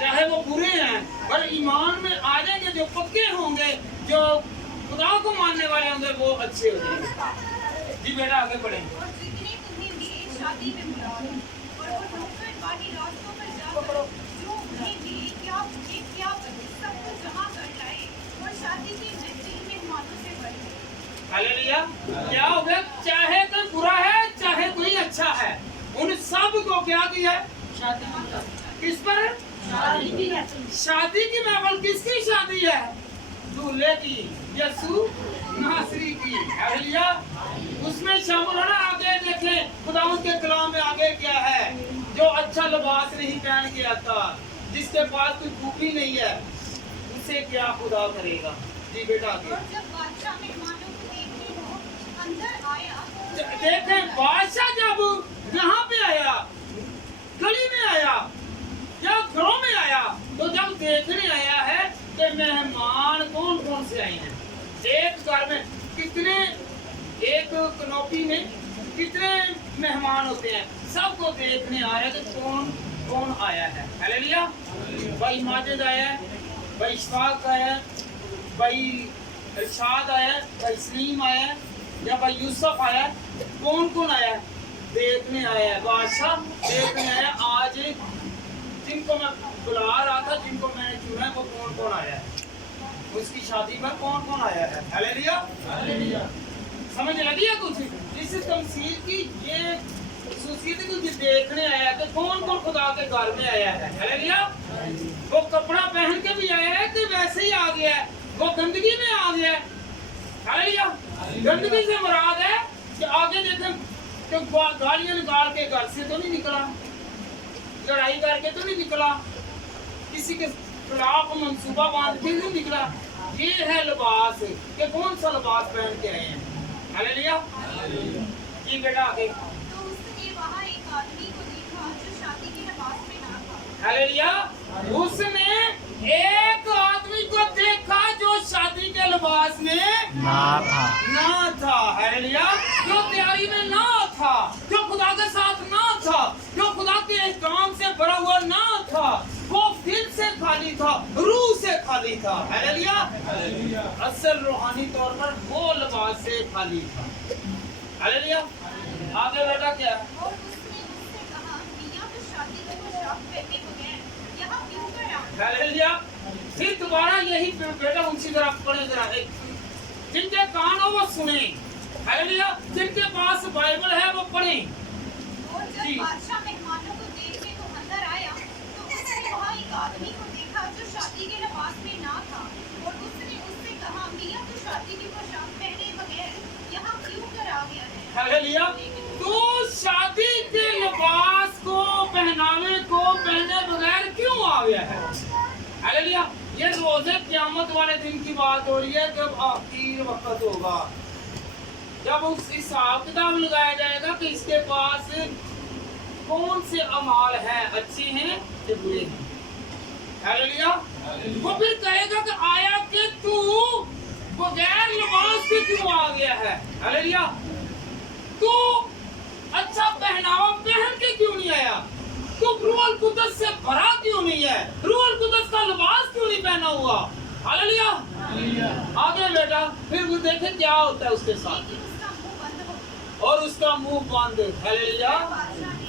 चाहे वो बुरे हैं पर ईमान में आ जाएंगे, जो पक्के होंगे, जो खुदा को मानने वाले होंगे वो अच्छे हो जाएंगे। जी बेटा आगे बढ़ें। और जितने तुम्हें मिले शादी में बुलाओ और वो नुक्कड़ वाली रास्तों पर जाकर जो उन्हें मिले क्या पूछे क्या बने सब कुछ जमा कर लाए और शादी के महफिल मेहमानों से भर गए। हालेलुया। क्या हो गया? चाहे कोई बुरा है चाहे कोई अच्छा है, उन सब को क्या किया है? किस पर? शादी की महफिल किसकी शादी है? दूल्हे की, यीशु नासरी की। हालेलुया। उसमें शामिल होना। आगे देखें खुदावंद के कलाम में आगे क्या है? जो अच्छा लिबास नहीं पहन के आता, जिसके पास कोई खूबी नहीं है, उसे क्या खुदा करेगा? जी बेटा आगे। और जब बादशाह मेहमानों को देखने को अंदर आया देखें बादशाह जब यहाँ पे आया, गली में आया या घरों में आया, तो जब देखने आया है कि मेहमान कौन कौन से आए हैं, एक घर में कितने, एक कनोपी में कितने मेहमान होते हैं, सबको देखने आ रहे हैं कि कौन कौन आया है। हालेलुया। भाई माजिद आया है, भाई इशफाक आया है, भाई इरशाद आया है, भाई सलीम आया है, या भाई यूसुफ आया है, कौन कौन आया है? देखने आया है। बादशाह देखने आया आज जिनको मैं बुला रहा था, जिनको मैंने चुना है, वो कौन कौन आया है, उसकी शादी में कौन कौन आया है। हालेलुया। हालेलुया। समझ लगी है कुछ? इस तमसील की ये खुसूसियत को देखने आया कि कौन कौन खुदा के घर में आया है। हालेलुया। वो कपड़ा पहन के भी आया है कि वैसे ही आ गया है, वो गंदगी में आ गया है। हालेलुया। गंदगी से मुराद है कि आगे देखें कि गालियां निकाल के घर से तो नहीं निकला, लड़ाई करके तो नहीं निकला, किसी के खिलाफ मंसूबा बांध के नहीं निकला। ये है लिबास कि कौन सा लिबास पहन के आए हैं। हालेलुया। जी बेटा आगे। तो उसने वहाँ एक आदमी को देखा जो शादी के लिबास में ना था। हालेलुया। उसने एक आदमी को देखा जो शादी के लिबास में ना था। हालेलुया। जो तैयारी में ना था, जो खुदा के साथ ना था, जो खुदा के काम से भरा हुआ ना था, वो दिल से खाली था, रूह से खाली था। हालेलुया। असल रूहानी तौर पर वो लिबास से खाली था। हालेलुया। आगे बेटा क्या? और उसने उससे कहा मियां तो शादी का पोशाक पहने बगैर यहाँ क्यों कर आए? हालेलुया। फिर दोबारा यही बेटा उनकी तरफ पढ़े जरा, जिनके कान हो वो सुने। हालेलुया। जिनके पास बाइबल है वो पढ़े। और जब बादशाह मेहमानों को देखने को अंदर आया तो उसने वहाँ एक आदमी को देखा जो शादी के लिबास में ना था और उसने उससे कहा मियां तो शादी की पोशाक पहने बगैर यहाँ क्यों कर आ गया है? हालेलुया। तो शादी के लिबास को पहनावे को पहने बगैर क्यों आ गया है? हालेलुया। ये रोज़े क़यामत वाले दिन की बात हो रही है, जब आखिर वक्त होगा, जब उस हिसाब किताब लगाया जाएगा कि इसके पास कौन से अमाल हैं, अच्छे हैं या बुरे हैं। हालेलुया। वो फिर कहेगा कि आया कि तू बगैर लिबास के क्यों आ गया है। हालेलुया। तू अच्छा पहनावा पहन के क्यों नहीं आया? तू रूह कुदस से भरा क्यों नहीं है? रूह कुदस का लिबास क्यों नहीं पहना हुआ? हालेलुया। आगे बेटा फिर वो देखे क्या होता है उसके साथ, और उसका मुंह बंद। Hallelujah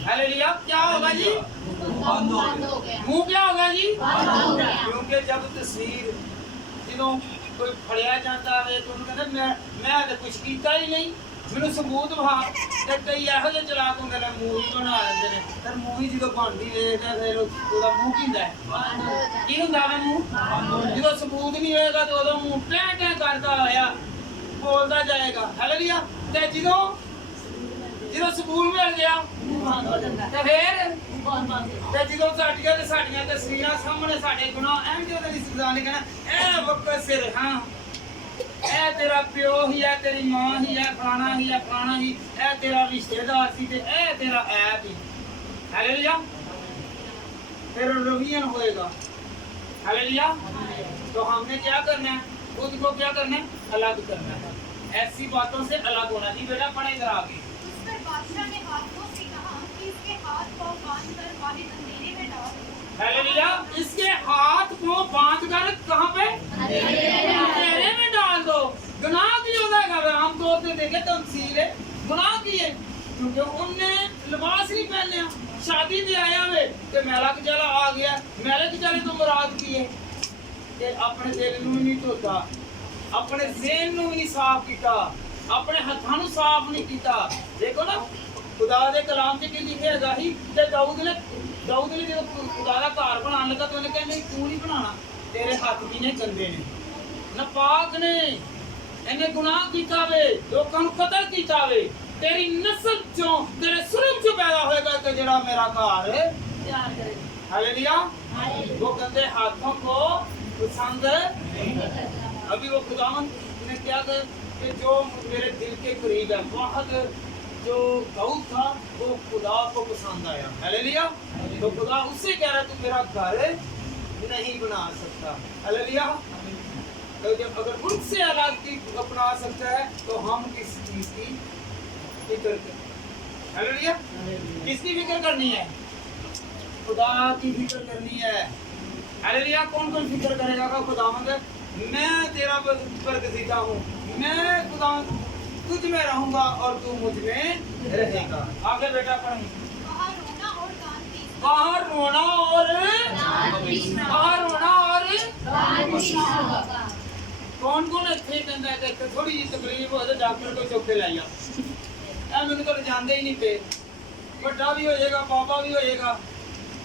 hallelujah. क्या होगा जी? मुंह क्या होगा जी? क्योंकि जब तस्वीर जिन्हों कोई फड़िया जाता है तो उन्होंने कहना मैं तो कुछ किया ही नहीं, ਮੈਨੂੰ ਸਬੂਤ ਵਾ। ਤੇ ਕਈ ਇਹੋ ਜਿਹੇ ਚਲਾਕ ਹੁੰਦੇ ਨੇ ਮੂਵੀ ਬਣਾ ਲੈਂਦੇ ਨੇ, ਫਿਰ ਮੂਵੀ ਜਦੋਂ ਬਣਦੀ ਵੇਖਦੇ ਫਿਰ ਉਹਦਾ ਮੂੰਹ ਕੀ ਹੁੰਦਾ ਹੈ? ਕੀ ਹੁੰਦਾ ਵਾ ਮੂੰਹ? ਜਦੋਂ ਸਬੂਤ ਨਹੀਂ ਹੋਏਗਾ ਤੇ ਉਦੋਂ ਮੂੰਹ ਟੈਂ ਟੈਂ ਕਰਦਾ ਹੋਇਆ ਬੋਲਦਾ ਜਾਏਗਾ। ਹਾਲੇਲੂਇਆ। ਤੇ ਜਦੋਂ ਸਬੂਤ ਮਿਲ ਗਿਆ ਤੇ ਫਿਰ ਤੇ ਜਦੋਂ ਸਾਡੀਆਂ ਤਸਵੀਰਾਂ ਸਾਹਮਣੇ ਸਾਡੇ ਗੁਨਾਹ ਐਂ ਜਿਹੇ ਦੀ ਸਜ਼ਾ ਨਹੀਂ ਕਹਿਣਾ ਇਹ ਵਕਤ ਸਿਰ ਹਾਂ ਇਹ ਤੇਰਾ ਪਿਓ ਹੀ ਹੈ, ਤੇਰੀ ਮਾਂ ਹੀ ਹੈ, ਫਲਾਣਾ ਹੀ ਹੈ, ਫਲਾਣਾ ਹੀ ਇਹ ਤੇਰਾ ਰਿਸ਼ਤੇਦਾਰ ਸੀ ਤੇ ਇਹ ਤੇਰਾ ਐਬ ਹੀ। ਹਾਲੇਲੂਇਆ। फिर रवियन होएगा। हालेलुया। तो हमने क्या करना है? खुद को क्या करना है? अलग करना है। ऐसी बातों से अलग होना चाहिए। बेटा पढ़े इधर आगे। उस पर बादशाह ने हाकिमों से कहा कि इसके हाथ पांव बांधकर वाहिद अंधेरे में डाल दो। हालेलुया। इसके हाथ को बांधकर कहाँ पे? अंधेरे में डाल दो। गुनाह की हो जाएगा। हम तौर पे देखे तमसील है गुनाह की है, क्योंकि उनने लिबास नहीं पहने, शादी भी आया वे ते मैला कचाला आ गया। मैले कचाले तो मुराद की है कि अपने दिल नूं नहीं धोता, अपने ज़हन नूं नहीं साफ कीता, अपने हत्थां नूं साफ नहीं कीता। देखो ना खुदा दे कलाम च की लिखिਆ ਹੈਗਾ ਹੀ ਤੇ दाऊद ने ਜਦੋਂ खुदा ਦਾ ਘਰ ਬਣਾਉਣ ਲੱਗਾ ਤਾਂ ਉਹਨੇ ਕਿਹਾ ਨਹੀਂ ਤੂੰ ਨਹੀਂ ਬਣਾਉਣਾ, ਤੇਰੇ ਹੱਥ ਵੀ ਨੇ ਗੰਦੇ ਨੇ, ਨਾਪਾਕ ਨੇ, ਇਹਨੇ ਗੁਨਾਹ ਕੀਤਾ ਵੇ, ਲੋਕਾਂ ਨੂੰ ਕਤਲ ਕੀਤਾ ਵੇ। तेरी नस्ल चो तेरे सुरग चो पैदा होएगा कि जड़ा मेरा घर तैयार करे। हालेलुया। वो गंदे हाथों को पसंद नहीं करता। अभी वो खुदावंद ने क्या कहा कि जो मेरे दिल के करीब है, बहुत जो दाऊद था वो खुदा को पसंद आया। हालेलुया। तो खुदा उससे कह रहा है तू मेरा घर नहीं बना सकता। हालेलुया। तो जब अगर उनसे अलग की अपना सकता है तो हम किस चीज की फिक्र कर? हालेलुया। किसकी फिक्र करनी है? खुदा की फिक्र करनी है। हालेलुया। कौन कौन फिक्र करेगा का खुदावंद मैं तेरा बरगज़ीदा हूँ, मैं खुदा तुझ में रहूंगा और तू मुझ में रहेगा। आगे बेटा पढ़ें। बाहर रोना और बाहर रोना और कौन कौन इतने कहता है कि थोड़ी जी तकलीफ हो तो डॉक्टर को चौके लाइया मैंने तो जानते ही नहीं पे, बड़ा भी हो जाएगा, बाबा भी हो जाएगा,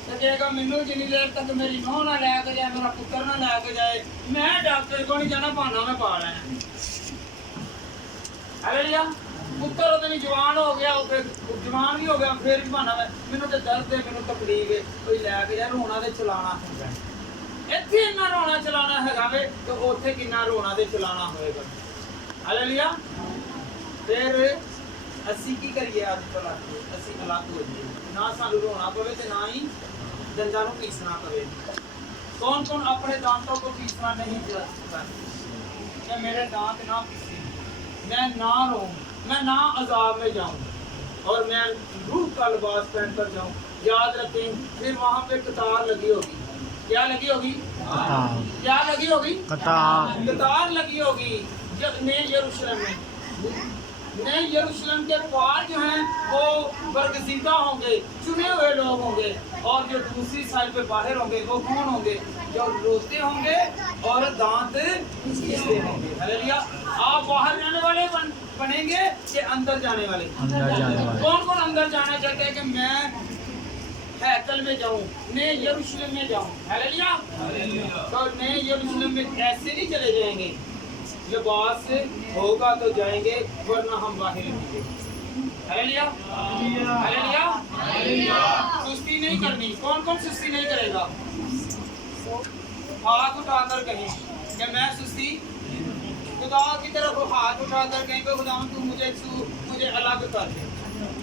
तो कहेगा मैनू जिनी देर तक मेरी नौह ना लैके जाए, मेरा पुत्र ना लैके जाए, मैं डॉक्टर को नहीं जाना, बहाना मैं पा रहा है। हालेलुया। पुत्र उतनी जवान हो गया, जवान भी हो गया, फिर भी बहाना मैनू तो दर्द है, मैनू तकलीफ है, कोई लैके जाए, रोना तो चलाना होगा। ਇੱਥੇ ਇੰਨਾ ਰੋਣਾ ਚਲਾਣਾ ਹੈਗਾ ਵੇ ਤੇ ਉੱਥੇ ਕਿੰਨਾ ਰੋਣਾ ਤੇ ਚਲਾਣਾ ਹੋਏਗਾ। ਹਾਲੇਲੂਇਆ। ਫਿਰ ਅਸੀਂ ਕੀ ਕਰੀਏ? ਅੱਜ ਤੋਂ ਅਸੀਂ ਅਲੱਗ ਹੋ ਜਾਈਏ, ਨਾ ਸਾਨੂੰ ਰੋਣਾ ਪਵੇ ਤੇ ਨਾ ਹੀ ਦੰਦਾਂ ਨੂੰ ਪੀਸਣਾ ਪਵੇ। ਕੌਣ ਕੌਣ ਆਪਣੇ दांतों को पीसना नहीं चाहता कि मेरे दांत ना पीसे, मैं ना रो, मैं ना अजाब में जाऊं और मैं रूह का लिबास पहनकर जाऊं। याद रखें फिर वहाँ पे कतार लगी होगी। क्या लगी होगी? क्या लगी होगी? कतार लगी होगी। नए यरूशलेम में, नए यरूशलेम के पार जो हैं वो बरगज़ीदा होंगे, चुने हुए लोग होंगे, और जो दूसरी साइड पे बाहर होंगे वो कौन होंगे? जो रोते होंगे और दांत पीसते होंगे। हालेलुया। आप बाहर जाने वाले बनेंगे कि अंदर जाने वाले? कौन कौन अंदर जाना चाहते हैं कि मैं हैकल में जाऊं, नए यरूशलेम में जाऊं? हालेलुया। तो नए यरूशलेम में ऐसे नहीं चले जाएंगे, लिबास होगा तो जाएंगे वरना हम बाहर रहेंगे। हालेलुया। हालेलुया। सुस्ती नहीं करनी। कौन कौन सुस्ती नहीं करेगा? हाथ उठाकर कहें कि मैं सुस्ती, खुदा की तरफ हाथ उठाकर कहें कि खुदा तू मुझे अलग कर दे।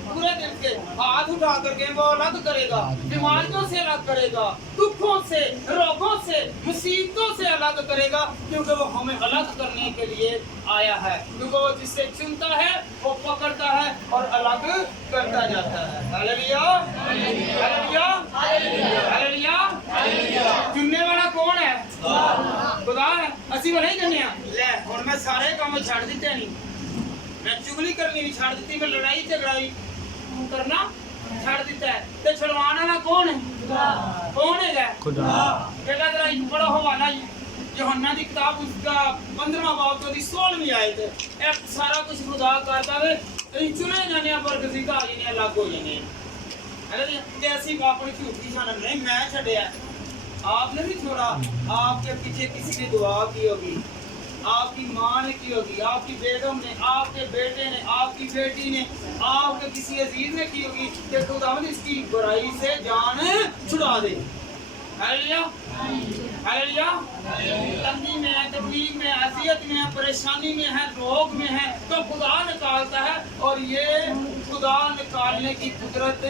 पूरे दिल से हाथ उठा करके वो अलग करेगा, बीमारियों से अलग करेगा, दुखों से, रोगों से मुसीबतों से अलग करेगा, क्योंकि वो हमें अलग करने के लिए आया है। क्योंकि वो जिससे चुनता है वो पकड़ता है और अलग करता जाता है। Hallelujah, hallelujah, hallelujah. चुनने वाला कौन है? खुदा है। असी वो नहीं करने ले हुण मैं सारे काम छड़ दिते नहीं, मैं चुगली करनी भी छड़ दी, मैं लड़ाई झगड़ाई करना छड़ दिता है। ते छुड़वाने वाला कौन है? कौन है? खुदा। बेटा जरा पढ़ो हवाला यूहन्ना की किताब उसका 15वां बाब तो 16वीं आयत है। एक सारा कुछ खुदा करता है, चुने जाने पर गसीता आ जाने अलग हो जाने। अरे ते ऐसी अपनी झूठी शान नहीं मैं छड़िया, आपने भी छोड़ा। आपके पीछे किसी ने दुआ की होगी, आपकी माँ ने की होगी, आपकी बेगम ने, आपके बेटे ने, आपकी बेटी ने, आपके किसी अजीज ने की होगी कि खुदावंद इसकी बुराई से जान छुड़ा दे। Hallelujah, hallelujah. तंगी में है, तकलीफ में, अजियत में है, परेशानी में है, रोग में है, तो खुदा निकालता है और ये खुदा निकालने की कुदरत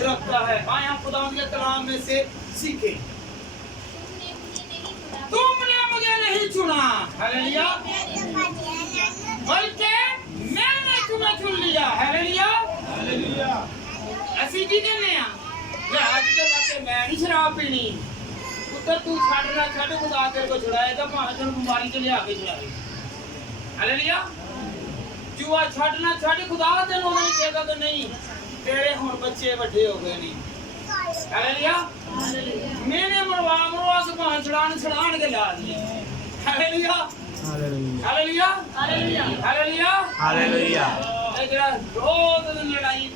रखता है। आए हम खुदावंद के कलाम में से सीखें। तुमने मुझे नहीं चुना, हालेलुया, बल्कि मैंने तुम्हें चुन लिया। Hallelujah, hallelujah. ऐसी की कहने हैं आज तो रात मैं नहीं शराब पीनी, पुत्र तू छाड़ना छाड़, खुदा तेरे को छुड़ाएगा, भाਵੇਂ ਤੈਨੂੰ ਬਿਮਾਰੀ ਚ ਲਿਆ ਕੇ ਛੁਡਾਏ। हालेलुया। जुआ छाड़ना छाड़, खुदा तेन नहीं कहेगा कि नहीं तेरे हुण बच्चे ਵੱਡੇ हो गए नहीं। हालेलुया, मैंने मरवा के भां छड़ान के ला दिए। Hallelujah, hallelujah, hallelujah, hallelujah, hallelujah. जरा रोज लड़ाई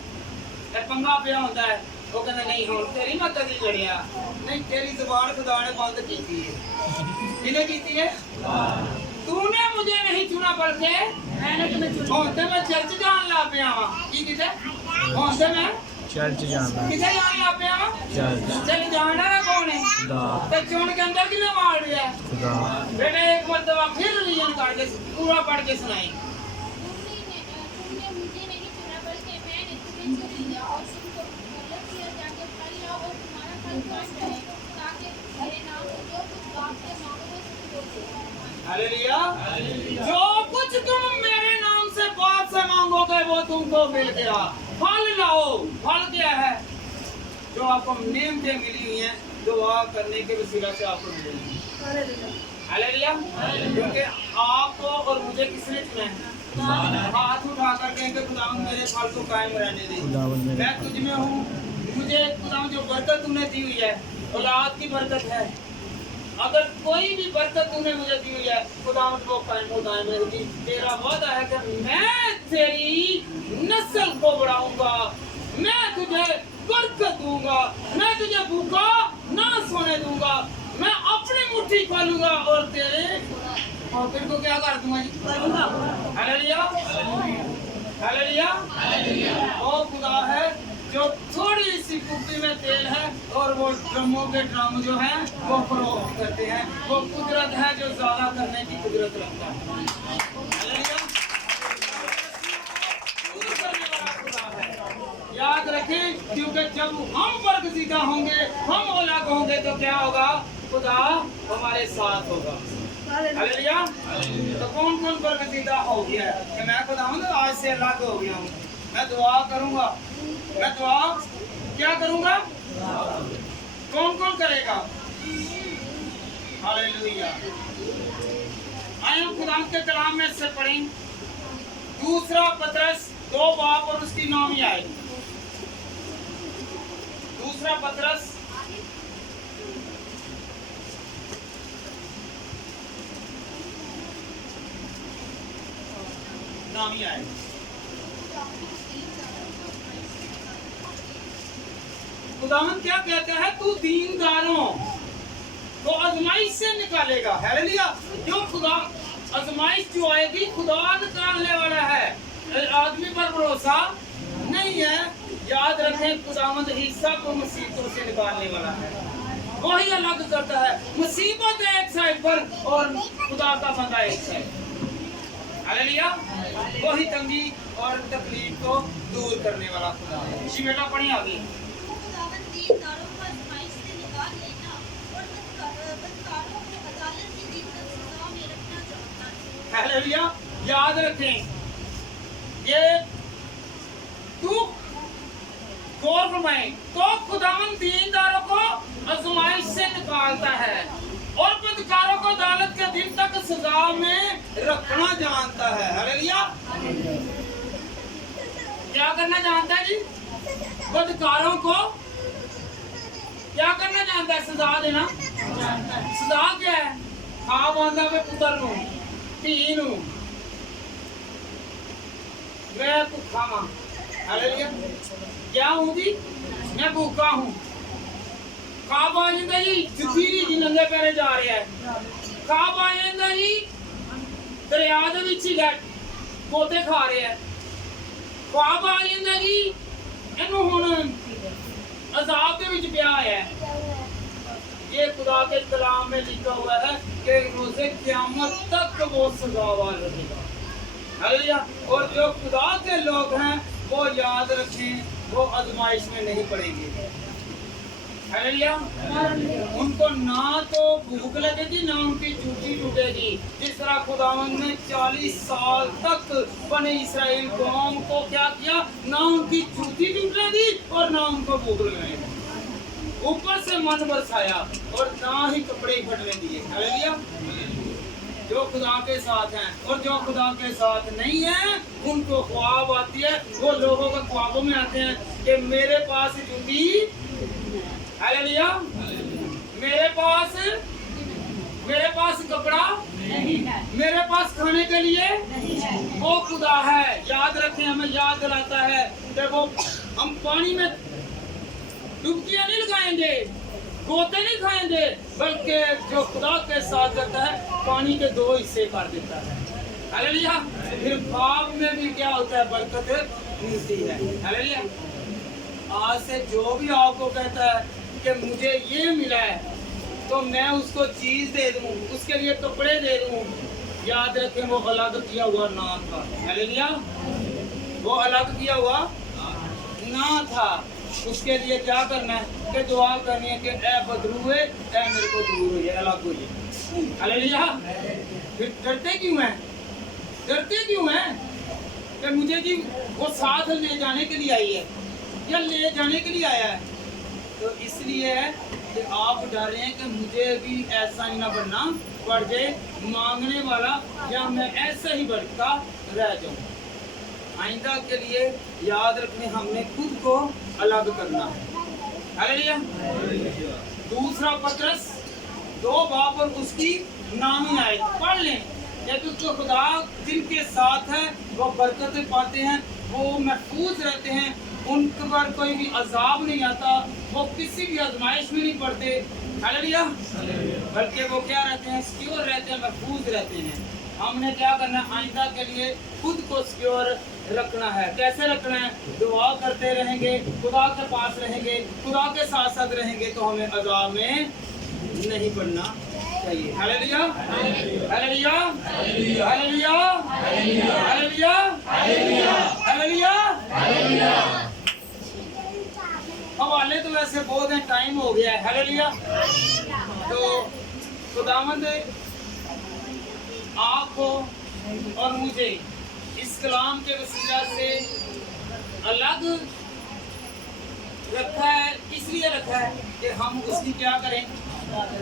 पंगा पिया होता है, वो कहता नहीं हुण तेरी मत कदी लड़िया नहीं, तेरी जुबान खुदा ने बंद की है। किने की है? तूने मुझे नहीं चुना बल्कि मैंने तुम्हें चुना। हुण ते मैं चर्च जान लग पिया वां। की कीते? हुण ते मैं चर्च जाना। किथे जान लग पिया वां? चर्च। चल जाना कौन है? खुदा। ते चुन के अंदर किने मार दिया? खुदा। बेटा एक मर्तबा फिर रिवीजन कर के पूरा पढ़ के सुनाई। तुमने मुझे नहीं चुना बल्कि मैंने तुम्हें चुन लिया और तुमको गलत किया जाके फल लाओ और तुम्हारा फल काट रहे ताकि मेरे नाम से जो कुछ बाप से मांगोगे तुमको दे। हालेलुया, जो कुछ तुम मेरे नाम से बाप से मांगोगे वो तुमको मिल गया। फल लाओ। फल क्या है? जो आपको नेमतें मिली हुई हैं, दुआ करने के वसीला से आपको मिलेगी। हालेलुया, क्योंकि आपको और मुझे किसने चुना है? हाथ उठा कर कहेंगे खुदावंद मेरे फल को कायम रहने दे, मैं तुझ में हूँ। मुझे खुदावंद जो बरकत तूने दी हुई है औलाद की बरकत है, अगर कोई भी बरकत तूने मुझे दी हुई है खुदावंद वो कायम रहेगी। तेरा वादा है कि मैं तेरी नस्ल को बढ़ाऊंगा, मैं तुझे बरकत दूंगा, मैं तुझे भूखा ना सोने दूंगा, मैं अपनी मुट्ठी खोलूंगा और तेरे पॉकेट को क्या कर दूंगा? Hallelujah, hallelujah. वो खुदा है जो थोड़ी सी कुप्पी में तेल है और वो ड्रमों के ड्रम जो हैं वो फरोख्त करते हैं। वो कुदरत है जो ज्यादा करने की कुदरत रखता है। हालेलुया, याद रखें, क्योंकि जब हम बरगज़ीदा होंगे, हम अलग होंगे तो क्या होगा? खुदा हमारे साथ होगा। हालेलुया। तो कौन कौन बरगज़ीदा हो गया कि मैं खुदावंद आज से अलग हो गया हूँ? मैं दुआ करूंगा। मैं दुआ क्या करूंगा? कौन कौन करेगा? हालेलुया। आइए हम खुदावंद के कलाम में से पढ़ें। दूसरा पतरस 2 बाब और उसकी 9वीं आयत। दूसरा पतरस 9वीं आयत। खुदावंद क्या कहता है? तू दीनदारों को आजमाइश से निकालेगा। हालेलुया। जो खुदा आजमाइश जो आएगी खुदा निकालने वाला है, आदमी पर भरोसा नहीं है। याद रखें, खुदावंद ही सब मुसीबतों से निकालने वाला है, वही अलग करता है। मुसीबत एक साइड पर और खुदा का बंदा एक साइड। हालेलुया। वही तंगी और तकलीफ को दूर करने वाला खुदा है। जी बेटा पढ़िए आगे। खुदावंद दीनदारों को आजमाइश से निकाल लेगा और हालेलुया। याद रखें, ये तू गौर फरमाएं तो खुदावंद दीनदारों को आजमाइश से निकालता है और बदकारों को अदालत के दिन तक सजा में रखना जानता है। हालेलुया। क्या करना जानता है जी? बदकारों को क्या करना जानता है? सजा देना। सजा क्या है? खा बांधा वे पुत्र नू धी नू मैं भूखा हाँ। हालेलुया। क्या हूँ जी? मैं भूखा हूँ। खा बांधा जी जुफीरी जी नंगे पैरे जा रहे हैं। खा बांधा जी दरिया दे विच ही गोते खा रहे हैं। खा बांधा जी इनू हुण अजाब के विच पिया है। ये खुदा के कलाम में लिखा हुआ है कि रोज़े क़यामत तक वो सजावार रहेगा। हालेलुया। और जो खुदा के लोग हैं वो याद रखें, वो आजमाइश में नहीं पड़ेंगे। हालेलुया। उनको ना तो भूख लगेगी ना उनकी चूटी टूटेगी। जिस तरह खुदावंद ने 40 साल तक बने इस्राएल कौम को क्या किया? ना उनकी चूटी टूटने दी और ना उनको भूख लगने दी। ऊपर से मन बरसाया और ना ही कपड़े फटने दिए। हालेलुया। जो खुदा के साथ हैं और जो खुदा के साथ नहीं है उनको ख्वाब आती है। वो लोगों के ख्वाबों में आते हैं कि मेरे पास जूती, हालेलुया, मेरे पास कपड़ा नहीं है, मेरे पास खाने के लिए नहीं है। वो खुदा है। याद रखें, हमें याद दिलाता है कि वो हम पानी में डुबकियां नहीं लगाएंगे, गोते नहीं खाएंगे, बल्कि जो खुदा के साथ रहता है पानी के 2 हिस्से कर देता है। हालेलुया। फिर ख्वाब में भी क्या होता है? बरकत मिलती है। हालेलुया। आज से जो भी आपको कहता है कि मुझे ये मिला है तो मैं उसको चीज दे दूं, उसके लिए कपड़े दे दूं, याद रखें वो अलग किया हुआ ना था। हालेलुया। वो अलग किया हुआ ना था। उसके लिए क्या करना है कि दुआ करनी है कि ए बदरूए ए मेरे को दूर हो जाए, अलग हो जाए। हालेलुया। फिर डरते क्यों हैं? डरते क्यों हैं कि मुझे जी वो साथ ले जाने के लिए आई है या ले जाने के लिए आया है? तो इसलिए है कि आप डर रहे हैं कि मुझे भी ऐसा ही ना बनना पड़ जाए मांगने वाला, या मैं ऐसा ही भटका रह जाऊं। आइंदा के लिए याद रखने हमने खुद को अलग करना है। हालेलुया। दूसरा पत्रस 2 बाब और उसकी नामी आयत पढ़ लें। क्योंकि जो खुदा जिनके साथ है वो बरकतें पाते हैं, वो महफूज रहते हैं, उन पर कोई भी अजाब नहीं आता, वो किसी भी आजमाइश में नहीं पड़ते। हालेलुया। बल्कि वो क्या रहते हैं? सिक्योर रहते हैं, महफूज रहते हैं। हमने क्या करना है? आइंदा के लिए खुद को सिक्योर रखना है। कैसे रखना है? दुआ करते रहेंगे, खुदा के पास रहेंगे, खुदा के साथ साथ रहेंगे तो हमें अजाब में नहीं पड़ना चाहिए। Hallelujah. Hallelujah. Hallelujah. Hallelujah. Hallelujah. हवाले तो वैसे बहुत हैं, टाइम हो गया है। हालेलुया। तो खुदावंद आपको और मुझे इस कलाम के वसीला से अलग रखा है। इसलिए रखा है कि हम उसकी क्या करें?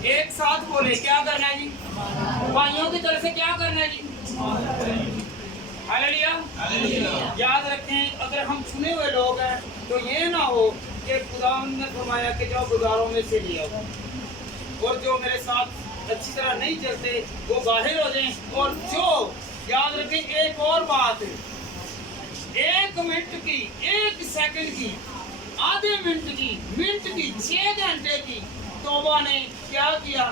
एक साथ बोले, क्या करना है जी? भाइयों की तरफ से क्या करना है जी? हालेलुया। याद रखें, अगर हम चुने हुए लोग हैं तो ये ना हो कि खुदा ने फरमाया कि जाओ गुजारों में से लिया, और जो मेरे साथ अच्छी तरह नहीं चलते वो बाहर हो जाएं। और जो याद रखें, एक और बात, 1 मिनट की, 1 सेकंड की, आधे मिनट की 6 घंटे की तौबा ने क्या किया?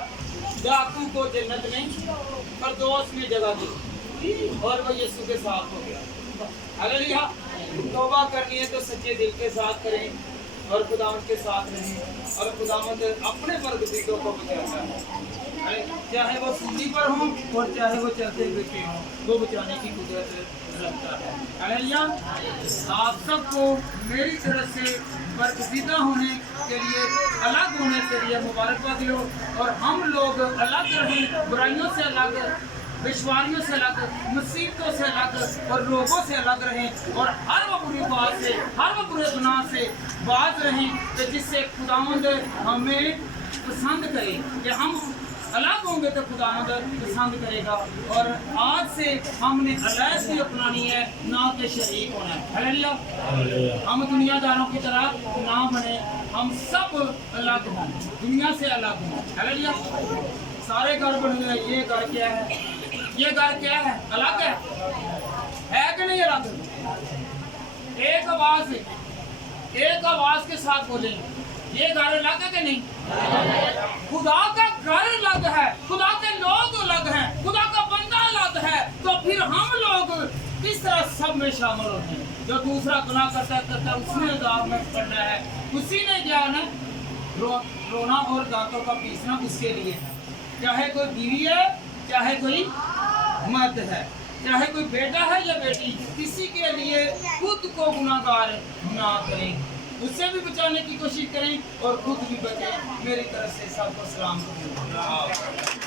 डाकू को जन्नत में फिरदौस में जगह दी और वो यीशु के साथ हो गया। हालेलुया। तौबा करनी है तो सच्चे दिल के साथ करें और खुदावंद के साथ रहें, और खुदावंद अपने बरगदीदों को बचाता है। चाहे वो सूली पर हो और चाहे वो चलते फिरते हो, वो बचाने की कुदरत रखता है। हालेलुया। आप सबको मेरी तरफ से बरगदीदा होने के लिए, अलग होने के लिए मुबारकबाद हो, और हम लोग अलग रहें, बुराइयों से अलग दुश्वारियों से अलग, मुसीबतों से अलग और रोगों से अलग रहें और हर वो बुरी बात से, हर वो बुरे गुनाह से बाज रहें कि जिससे खुदावंद हमें पसंद करे कि हम अलग होंगे तो खुदावंद पसंद करेगा। और आज से हमने अलग ही अपनानी है, ना कि शरीक होना है। हालेलुया। हम दुनियादारों की तरह ना बने, हम सब अलग हों, दुनिया से अलग हों। हालेलुया। सारे घर बन गए, ये घर क्या है, ये घर क्या है, अलग है कि नहीं अलग? एक आवाज के साथ बोलें, ये घर अलग है कि नहीं? खुदा का घर अलग है, खुदा के लोग अलग हैं, खुदा का बंदा अलग है, तो फिर हम लोग किस तरह सब में शामिल होते हैं? जो दूसरा गुनाह करता है उसने अज़ाब में पड़ना है, उसी ने क्या है रोना और दांतों का पीसना उसके लिए है। चाहे कोई बीवी है, चाहे कोई मर्द है, चाहे कोई बेटा है या बेटी, किसी के लिए खुद को गुनाहगार ना करें, उससे भी बचाने की कोशिश करें और खुद भी बचें। मेरी तरफ से सबको सलाम करें।